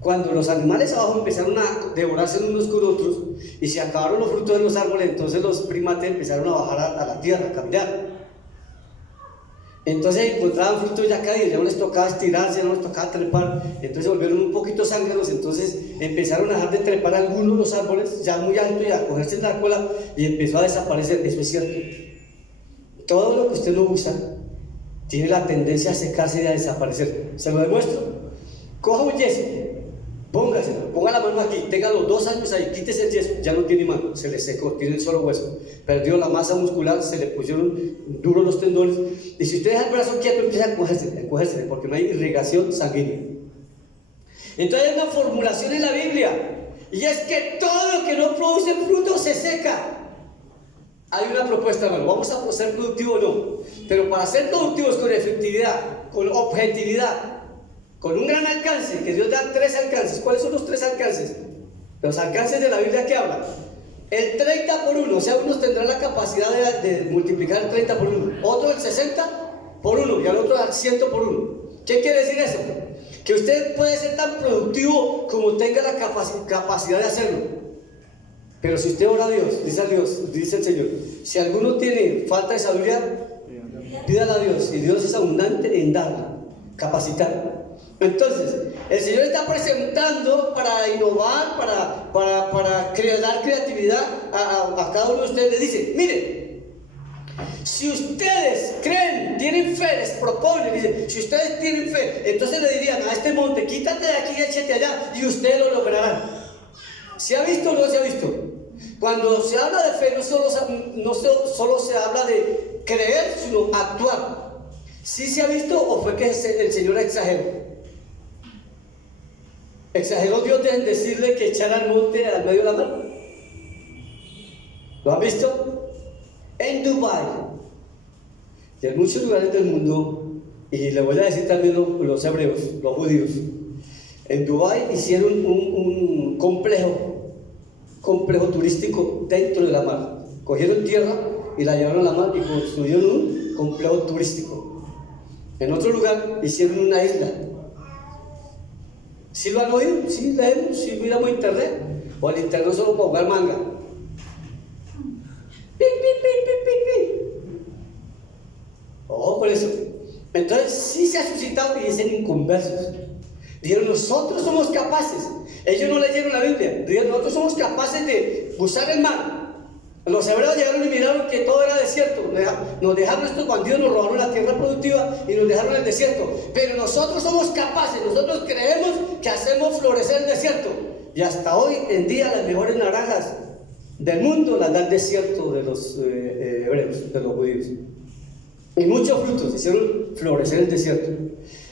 Cuando los animales abajo empezaron a devorarse unos con otros y se acabaron los frutos de los árboles, entonces los primates empezaron a bajar a la tierra, a caminar. Entonces encontraban frutos ya caídos, ya no les tocaba estirarse, ya no les tocaba trepar, entonces volvieron un poquito sánganos, entonces empezaron a dejar de trepar algunos de los árboles ya muy alto y a cogerse en la cola y empezó a desaparecer. Eso es cierto. Todo lo que usted no usa tiene la tendencia a secarse y a desaparecer. Se lo demuestro. Coja un yeso, póngaselo, ponga la mano aquí, tenga los 2 años ahí, quítese el yeso, ya no tiene mano, se le secó, tiene el solo hueso, perdió la masa muscular, se le pusieron duros los tendones, y si usted deja el brazo quieto empieza a cogerse, porque no hay irrigación sanguínea. Entonces hay una formulación en la Biblia, y es que todo lo que no produce fruto se seca. Hay una propuesta, hermano, vamos a ser productivos o no, pero para ser productivos con efectividad, con objetividad, con un gran alcance, que Dios da 3 alcances. ¿Cuáles son los 3 alcances? Los alcances de la Biblia que hablan. El 30 por 1, o sea, unos tendrán la capacidad de multiplicar el 30 por 1, otro el 60 por 1 y al otro al 100 por 1. ¿Qué quiere decir eso? Que usted puede ser tan productivo como tenga la capacidad de hacerlo. Pero si usted ora a Dios, dice el Señor, si alguno tiene falta de sabiduría, pídala a Dios, y Dios es abundante en darla, capacitar. Entonces, el Señor está presentando para innovar, para dar creatividad a cada uno de ustedes. Le dice, mire, si ustedes creen, tienen fe, les propone, dice, si ustedes tienen fe, entonces le dirían a este monte, quítate de aquí y échate allá, y ustedes lo lograrán. ¿Se ha visto o no se ha visto? Cuando se habla de fe, no solo se habla de creer, sino actuar. ¿Sí se ha visto o fue que el Señor exageró? ¿Exageró Dios en decirle que echara al monte al medio de la mar? ¿Lo han visto? En Dubái, Y en muchos lugares del mundo, y le voy a decir también los hebreos, los judíos, en Dubái hicieron un complejo turístico dentro de la mar. Cogieron tierra y la llevaron a la mar y construyeron un complejo turístico. En otro lugar hicieron una isla. ¿Sí lo han oído? ¿Sí leemos? ¿Sí miramos internet? ¿O el internet solo para jugar manga? ¡Pi, pi, pi, pi, pi, pi! Ojo por eso. Entonces sí se ha suscitado y dicen inconversos. Dijeron, nosotros somos capaces. Ellos no leyeron la Biblia. Dijeron, nosotros somos capaces de usar el mar. Los hebreos llegaron y miraron que todo era desierto. Nos dejaron estos bandidos, nos robaron la tierra productiva y nos dejaron el desierto. Pero nosotros somos capaces, nosotros creemos que hacemos florecer el desierto. Y hasta hoy en día las mejores naranjas del mundo las da el desierto de los hebreos, de los judíos. Y muchos frutos hicieron florecer el desierto.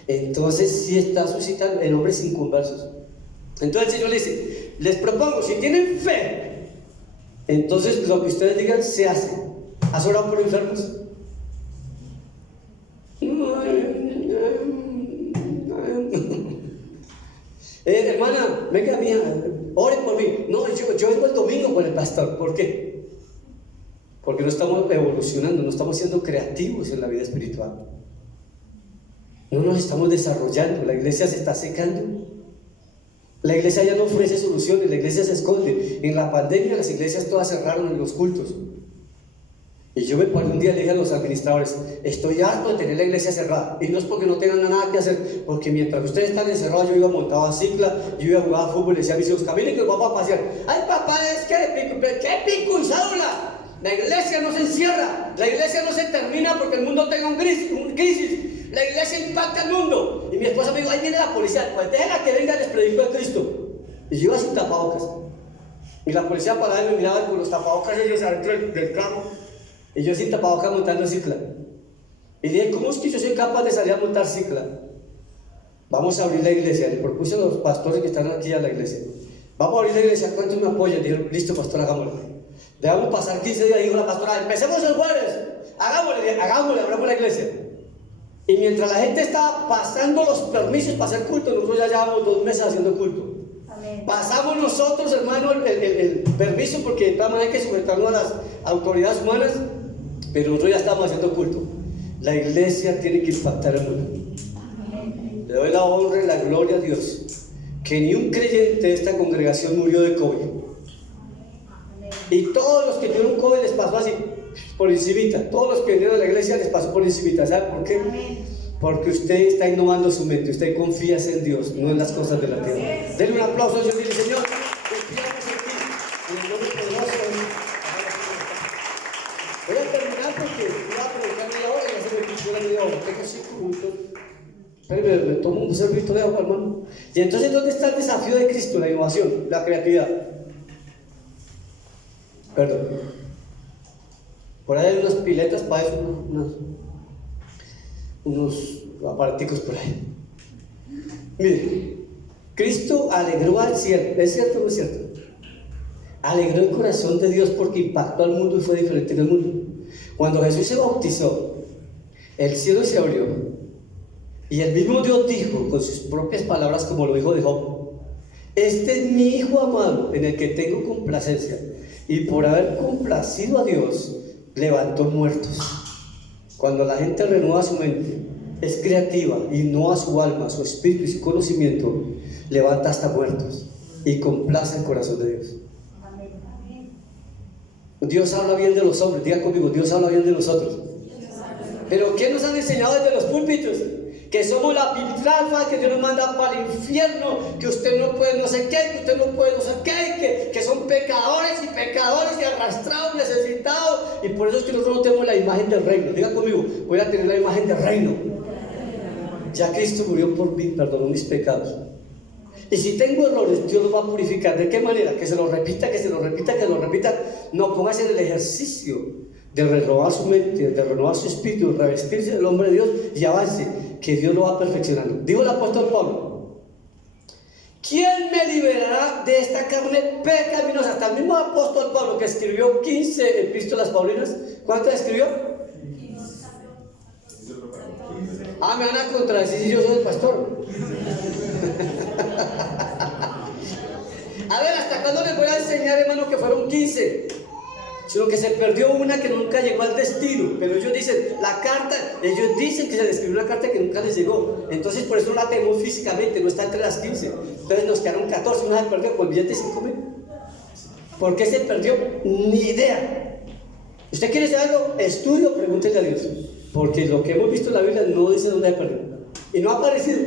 Entonces sí está suscitando en hombres inconversos. Entonces el Señor le dice, les propongo, si tienen fe, entonces lo que ustedes digan se hace. ¿Has orado por enfermos? Hermana, venga mía, oren por mí. No, yo vengo el domingo con el pastor. ¿Por qué? Porque no estamos evolucionando, no estamos siendo creativos en la vida espiritual. No nos estamos desarrollando, la iglesia se está secando. La iglesia ya no ofrece soluciones, la iglesia se esconde. En la pandemia las iglesias todas cerraron en los cultos. Y yo me paré un día y le dije a los administradores, estoy harto de tener la iglesia cerrada. Y no es porque no tengan nada que hacer, porque mientras ustedes están encerrados, yo iba montado a cicla, yo iba a jugar a fútbol, le decía a mis hijos, caminen que nos vamos a pasear. Ay papá, es que ¿qué pico y cédula? La iglesia no se encierra, la iglesia no se termina porque el mundo tenga un crisis. La iglesia impacta al mundo. Y mi esposa me dijo, ahí viene la policía, pues déjenla que venga y les predico a Cristo. Y yo iba sin tapabocas. Y la policía paraba y me miraba con los tapabocas ellos adentro del carro. Y yo sin tapabocas montando cicla. Y dije, ¿cómo es que yo soy capaz de salir a montar cicla? Vamos a abrir la iglesia. Le propuse a los pastores que están aquí a la iglesia. Vamos a abrir la iglesia, ¿cuántos me apoyan? Dijeron, listo pastor, hagámoslo. Dejamos pasar 15 días, dijo la pastora, empecemos el jueves. Hagámosle, abramos la iglesia. Y mientras la gente estaba pasando los permisos para hacer culto, nosotros ya llevamos 2 meses haciendo culto. Amén. Pasamos nosotros, hermano, el permiso, porque de todas maneras hay que sujetarnos a las autoridades humanas, pero nosotros ya estamos haciendo culto. La iglesia tiene que impactar el mundo. Amén. Le doy la honra y la gloria a Dios, que ni un creyente de esta congregación murió de COVID. Amén. Y todos los que tuvieron COVID les pasó así, por encimita. Todos los que vinieron a la iglesia les pasó por encimita. ¿Sabe por qué? Amén. Porque usted está innovando su mente. Usted confía en Dios, no en las cosas de la tierra. Denle un aplauso a Dios y dile, Señor, confiamos en ti. En el nombre poderoso de Dios. Voy a terminar porque voy a aprovechar media hora y hacer mi pintura media hora. Tengo 5 minutos. Espérenme, me tomo un servito de agua, hermano. Y entonces, ¿dónde está el desafío de Cristo? La innovación, la creatividad. Perdón. Por ahí hay unas piletas para eso, unos aparaticos por ahí. Mire, Cristo alegró al cielo. ¿Es cierto o no es cierto? Alegró el corazón de Dios porque impactó al mundo y fue diferente en el mundo. Cuando Jesús se bautizó, el cielo se abrió y el mismo Dios dijo con sus propias palabras, como lo dijo de Job: este es mi hijo amado en el que tengo complacencia. Y por haber complacido a Dios, levantó muertos. Cuando la gente renueva su mente, es creativa y no a su alma, su espíritu y su conocimiento, levanta hasta muertos y complace el corazón de Dios. Dios habla bien de los hombres. Diga conmigo, Dios habla bien de nosotros. Pero ¿qué nos han enseñado desde los púlpitos? Que somos la piltrafa, que Dios nos manda para el infierno, que usted no puede no sé qué, que usted no puede no sé qué, que son pecadores y arrastrados, necesitados. Y por eso es que nosotros no tenemos la imagen del reino. Diga conmigo, voy a tener la imagen del reino. Ya Cristo murió por mí, perdonó mis pecados. Y si tengo errores, Dios los va a purificar. ¿De qué manera? Que se lo repita, que se lo repita, que lo repita. No, póngase en el ejercicio de renovar su mente, de renovar su espíritu, de revestirse del hombre de Dios y avance, que Dios lo va perfeccionando. Dijo el apóstol Pablo: ¿quién me liberará de esta carne pecaminosa? Hasta el mismo apóstol Pablo, que escribió 15 epístolas paulinas, ¿cuántas escribió? Ah, me van a contradecir si yo soy el pastor. A ver, ¿hasta cuándo les voy a enseñar, hermano, que fueron 15? Sino que se perdió una que nunca llegó al destino. Pero ellos dicen, la carta, ellos dicen que se les escribió una carta que nunca les llegó. Entonces por eso no la tenemos físicamente, no está entre las 15. Entonces nos quedaron 14, una se perdió con billete de 5.000. ¿Por qué se perdió? Ni idea. ¿Usted quiere saberlo? Estudio, pregúntele a Dios. Porque lo que hemos visto en la Biblia no dice dónde se perdió. Y no ha aparecido.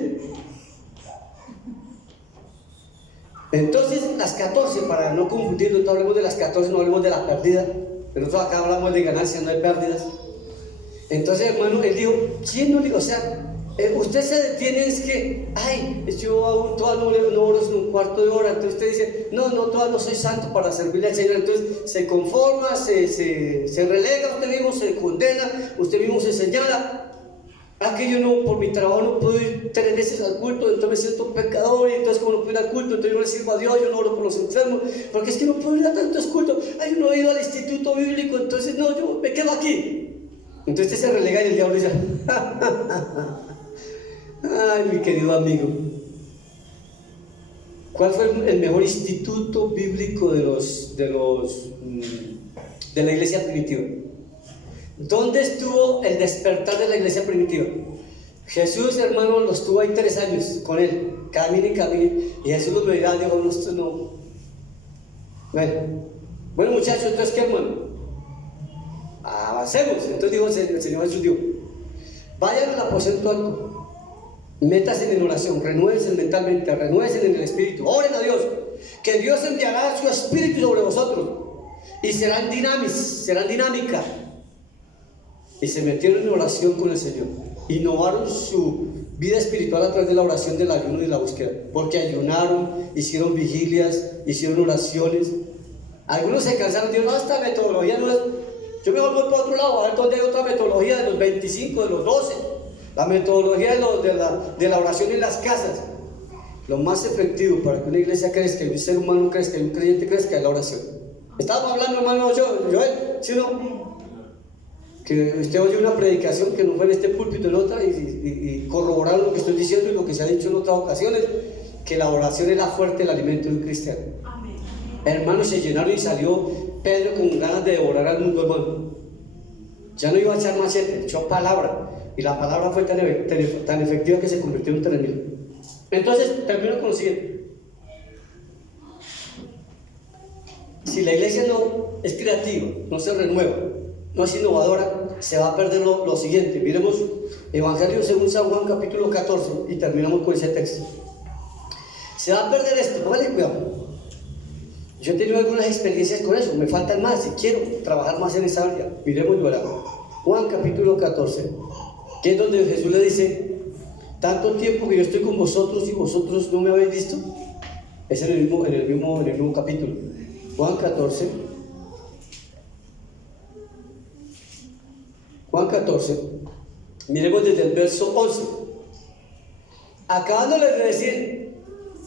Entonces, las 14, para no confundirlo, no hablemos de las 14, no hablemos de la pérdida, pero nosotros acá hablamos de ganancias, no de pérdidas. Entonces, hermano, él dijo, ¿quién no le dijo? O sea, usted se detiene, es que, ay, yo aún todavía no oro en un cuarto de hora. Entonces usted dice, no, todavía no soy santo para servirle al Señor. Entonces se conforma, se relega, usted mismo se condena, usted mismo se señala. Ah, que yo no, por mi trabajo no puedo ir 3 veces al culto, entonces me siento pecador, y entonces como no puedo ir al culto, entonces yo no le sirvo a Dios, yo no oro por los enfermos, porque es que no puedo ir a tantos cultos. Ay, yo no he ido al instituto bíblico, entonces no, yo me quedo aquí. Entonces usted se relega y el diablo dice, ay, mi querido amigo, ¿cuál fue el mejor instituto bíblico de la iglesia primitiva? ¿Dónde estuvo el despertar de la iglesia primitiva? Jesús, hermano, lo estuvo ahí 3 años con él, camine y camine, y Jesús los veía, dijo, no, esto no. Bueno muchachos, entonces ¿qué, hermano? Avancemos. Entonces dijo el Señor Jesús, dijo, vayan al aposento alto, métanse en oración, renuévense mentalmente, renuévense en el espíritu, oren a Dios, que Dios enviará su espíritu sobre vosotros, y serán dinámicas. Y se metieron en oración con el Señor. Innovaron su vida espiritual a través de la oración, del ayuno y la búsqueda. Porque ayunaron, hicieron vigilias, hicieron oraciones. Algunos se cansaron, dijeron, no, esta metodología no es. Yo me voy para otro lado, a ver dónde hay otra metodología de los 25, de los 12. La metodología de la oración en las casas. Lo más efectivo para que una iglesia crezca, un ser humano crezca, un creyente crezca, es la oración. Estábamos hablando, hermano Joel, ¿sí o no? Que usted oye una predicación que no fue en este púlpito, en otra, y corroborar lo que estoy diciendo y lo que se ha dicho en otras ocasiones, que la oración es la fuerte del alimento de un cristiano. Amén. Hermanos, se llenaron y salió Pedro con ganas de devorar al mundo, hermano. Ya no iba a echar machete, echó palabra, y la palabra fue tan efectiva que se convirtió en 3.000. Entonces, termino con lo siguiente. Si la iglesia no es creativa, no se renueva, no es innovadora, se va a perder lo siguiente. Miremos Evangelio según San Juan capítulo 14 y terminamos con ese texto. Se va a perder esto, póngale cuidado. Yo he tenido algunas experiencias con eso, me faltan más, si quiero trabajar más en esa área. Miremos Juan capítulo 14, que es donde Jesús le dice, tanto tiempo que yo estoy con vosotros y vosotros no me habéis visto. Es en el mismo capítulo. Juan 14. Juan 14, miremos desde el verso 11. Acabándoles de decir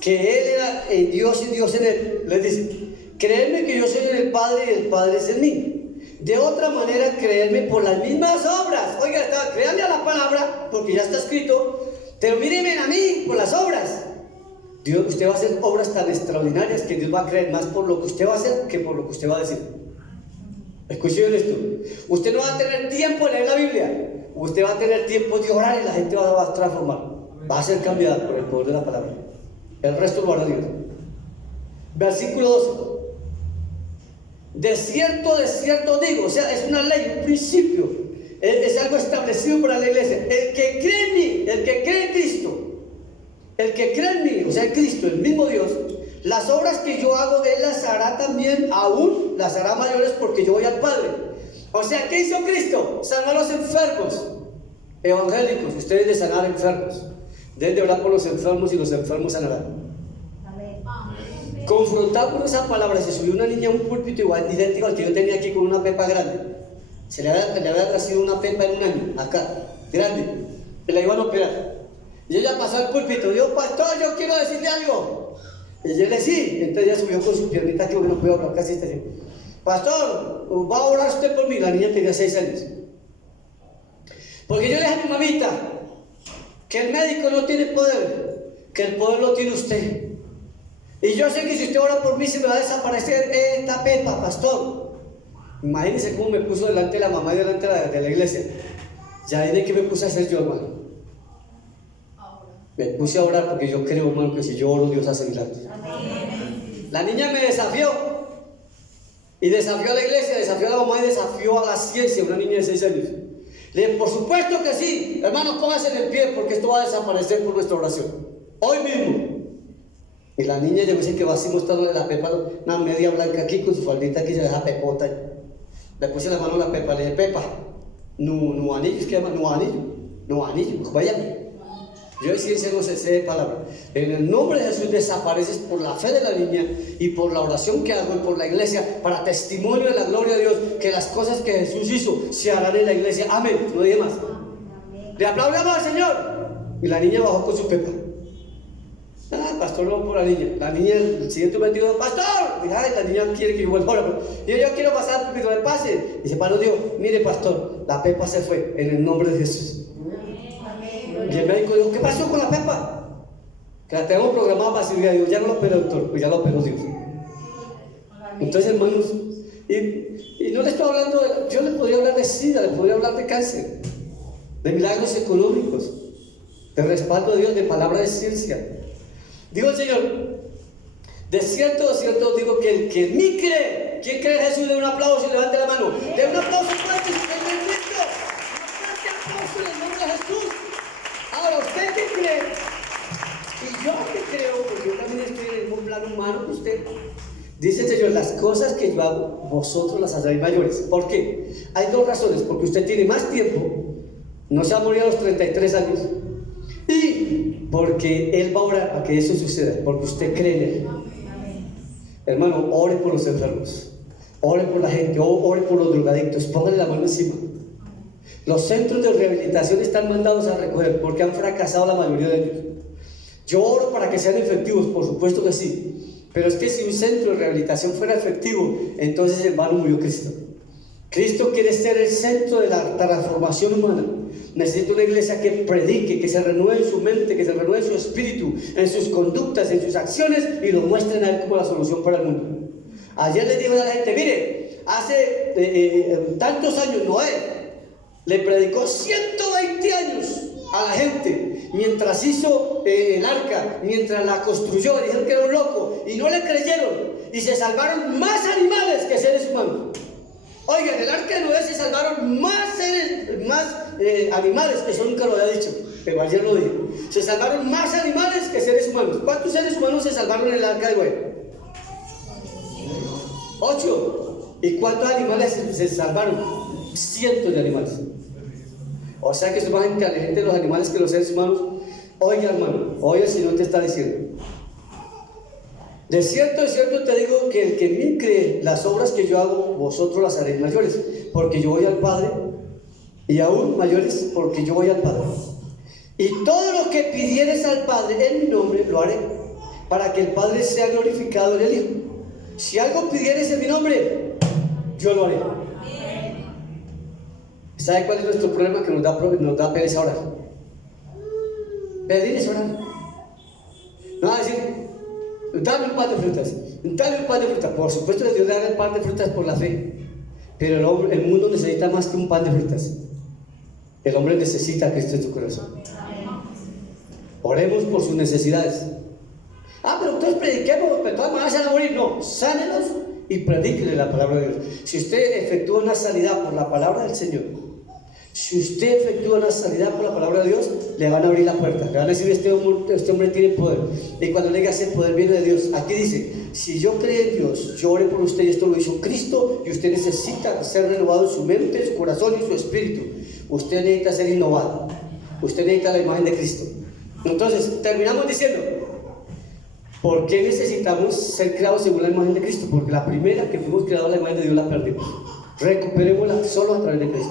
que Él era en Dios y Dios en Él, les dice, creedme que yo soy en el Padre y el Padre es en mí. De otra manera, creedme por las mismas obras. Oiga, créanle a la palabra, porque ya está escrito, pero mírenme a mí por las obras. Dios, usted va a hacer obras tan extraordinarias que Dios va a creer más por lo que usted va a hacer que por lo que usted va a decir. Escuchen esto, usted no va a tener tiempo de leer la Biblia, usted va a tener tiempo de orar y la gente va a transformar, va a ser cambiada por el poder de la palabra. El resto lo hará Dios. Versículo 12. De cierto digo, o sea, es una ley, un principio, es algo establecido para la iglesia. El que cree en mí, el que cree en Cristo, el que cree en mí, o sea, en Cristo, el mismo Dios, las obras que yo hago, Él las hará también, aún las hará mayores, porque yo voy al Padre. O sea, ¿qué hizo Cristo? Sanar a los enfermos evangélicos. Ustedes de sanar enfermos, deben de orar por los enfermos y los enfermos sanarán. Amén. Confrontado con esa palabra, se subió una niña a un púlpito igual, idéntico al que yo tenía aquí, con una pepa grande. Se le había nacido una pepa en un año, acá, grande, y la iban a operar. Y ella pasó al púlpito, dijo, pastor, yo quiero decirle algo. Y yo le sí, entonces ella subió con su piernita que no puede hablar, casi está así. Pastor, ¿va a orar usted por mí? La niña tenía 6 años. Porque yo le dije a mi mamita, que el médico no tiene poder, que el poder lo tiene usted. Y yo sé que si usted ora por mí se me va a desaparecer esta pepa, pastor. Imagínense cómo me puso delante de la mamá y delante de la iglesia. Ya de qué me puse a hacer yo, hermano. Me puse a orar porque yo creo, hermano, que si yo oro, Dios hace milagros. La niña me desafió. Y desafió a la iglesia, desafió a la mamá y desafió a la ciencia, una niña de 6 años. Le dije, por supuesto que sí. Hermanos, pónganse en el pie porque esto va a desaparecer por nuestra oración. Hoy mismo. Y la niña llegó y dice que va así mostrándole la pepa, una media blanca aquí con su faldita aquí, se deja pepota. Le puse la mano a la pepa, le dije, Pepa, no anillo, es que llama, no anillo, vaya. Yo de ciencia no sé de palabra. En el nombre de Jesús desapareces por la fe de la niña y por la oración que hago y por la iglesia para testimonio de la gloria de Dios, que las cosas que Jesús hizo se harán en la iglesia. Amén, no dije más. Le aplaudamos al Señor. Y la niña bajó con su pepa. Pastor, no por la niña. La niña, el siguiente momento dijo, pastor. Dije, ay, la niña quiere que yo vuelva ahora. Yo quiero pasar, pero me pase. Y se paró Dios, mire pastor, la pepa se fue en el nombre de Jesús. Y el médico dijo, ¿qué pasó con la pepa? Que la tenemos programada para cirugía. Digo, ya no la operó, doctor, pues ya la operó Dios. Entonces, hermanos, y no le estoy hablando yo le podría hablar de SIDA, le podría hablar de cáncer, de milagros económicos, de respaldo de Dios, de palabra de ciencia. Digo el Señor, de cierto digo que el que en mí cree, ¿quién cree en Jesús? De un aplauso y levante la mano. De un aplauso fuerte, Señor Cristo. Un fuerte aplauso en el nombre de Jesús. Ahora, ¿usted qué cree? Y yo que creo, porque yo también estoy en el mismo plano humano que usted. Dice el Señor, las cosas que yo hago, vosotros las haréis mayores. ¿Por qué? Hay 2 razones. Porque usted tiene más tiempo, no se va a morir a los 33 años. Y porque Él va a orar para que eso suceda, porque usted cree en Él. Hermano, ore por los enfermos, ore por la gente, ore por los drogadictos, póngale la mano encima. Los centros de rehabilitación están mandados a recoger porque han fracasado la mayoría de ellos. Yo oro para que sean efectivos, por supuesto que sí, pero es que si un centro de rehabilitación fuera efectivo, entonces en vano murió Cristo. Cristo quiere ser el centro de la transformación humana. Necesita una iglesia que predique, que se renueve en su mente, que se renueve en su espíritu, en sus conductas, en sus acciones y lo muestren a Él como la solución para el mundo. Ayer les digo a la gente, mire, hace tantos años Noé le predicó 120 años a la gente mientras hizo el arca, mientras la construyó, dijeron que era un loco y no le creyeron y se salvaron más animales que seres humanos. Oigan, en el arca de Noé se salvaron más animales, eso nunca lo había dicho, pero ayer lo dije. Se salvaron más animales que seres humanos. ¿Cuántos seres humanos se salvaron en el arca de Noé? 8. ¿Y cuántos animales se salvaron? Cientos de animales. O sea que son más inteligentes los animales que los seres humanos. Oiga, hermano, oiga, si no te está diciendo. De cierto te digo que el que en mí cree, las obras que yo hago, vosotros las haréis mayores, porque yo voy al Padre, y aún mayores, porque yo voy al Padre. Y todo lo que pidieres al Padre en mi nombre, lo haré, para que el Padre sea glorificado en el Hijo. Si algo pidieres en mi nombre, yo lo haré. ¿Sabe cuál es nuestro problema? Que nos da pereza orar. Pedir es orar. No va a decir, dame un pan de frutas, dame un pan de frutas. Por supuesto que Dios le da el pan de frutas por la fe, pero el mundo necesita más que un pan de frutas. El hombre necesita a Cristo en su corazón. Oremos por sus necesidades. Pero entonces prediquemos, pero todas maneras se van a morir. No, sánelos y predíquele la palabra de Dios. Si usted efectúa una sanidad por la palabra del Señor, si usted efectúa una sanidad por la palabra de Dios, le van a abrir la puerta, le van a decir, este hombre tiene poder. Y cuando le diga, ese poder viene de Dios. Aquí dice, si yo creo en Dios, yo oré por usted y esto lo hizo Cristo, y usted necesita ser renovado en su mente, en su corazón y en su espíritu. Usted necesita ser innovado, usted necesita la imagen de Cristo. Entonces terminamos diciendo, ¿por qué necesitamos ser creados según la imagen de Cristo? Porque la primera que fuimos creados, la imagen de Dios, la perdimos. Recuperémosla solo a través de Cristo.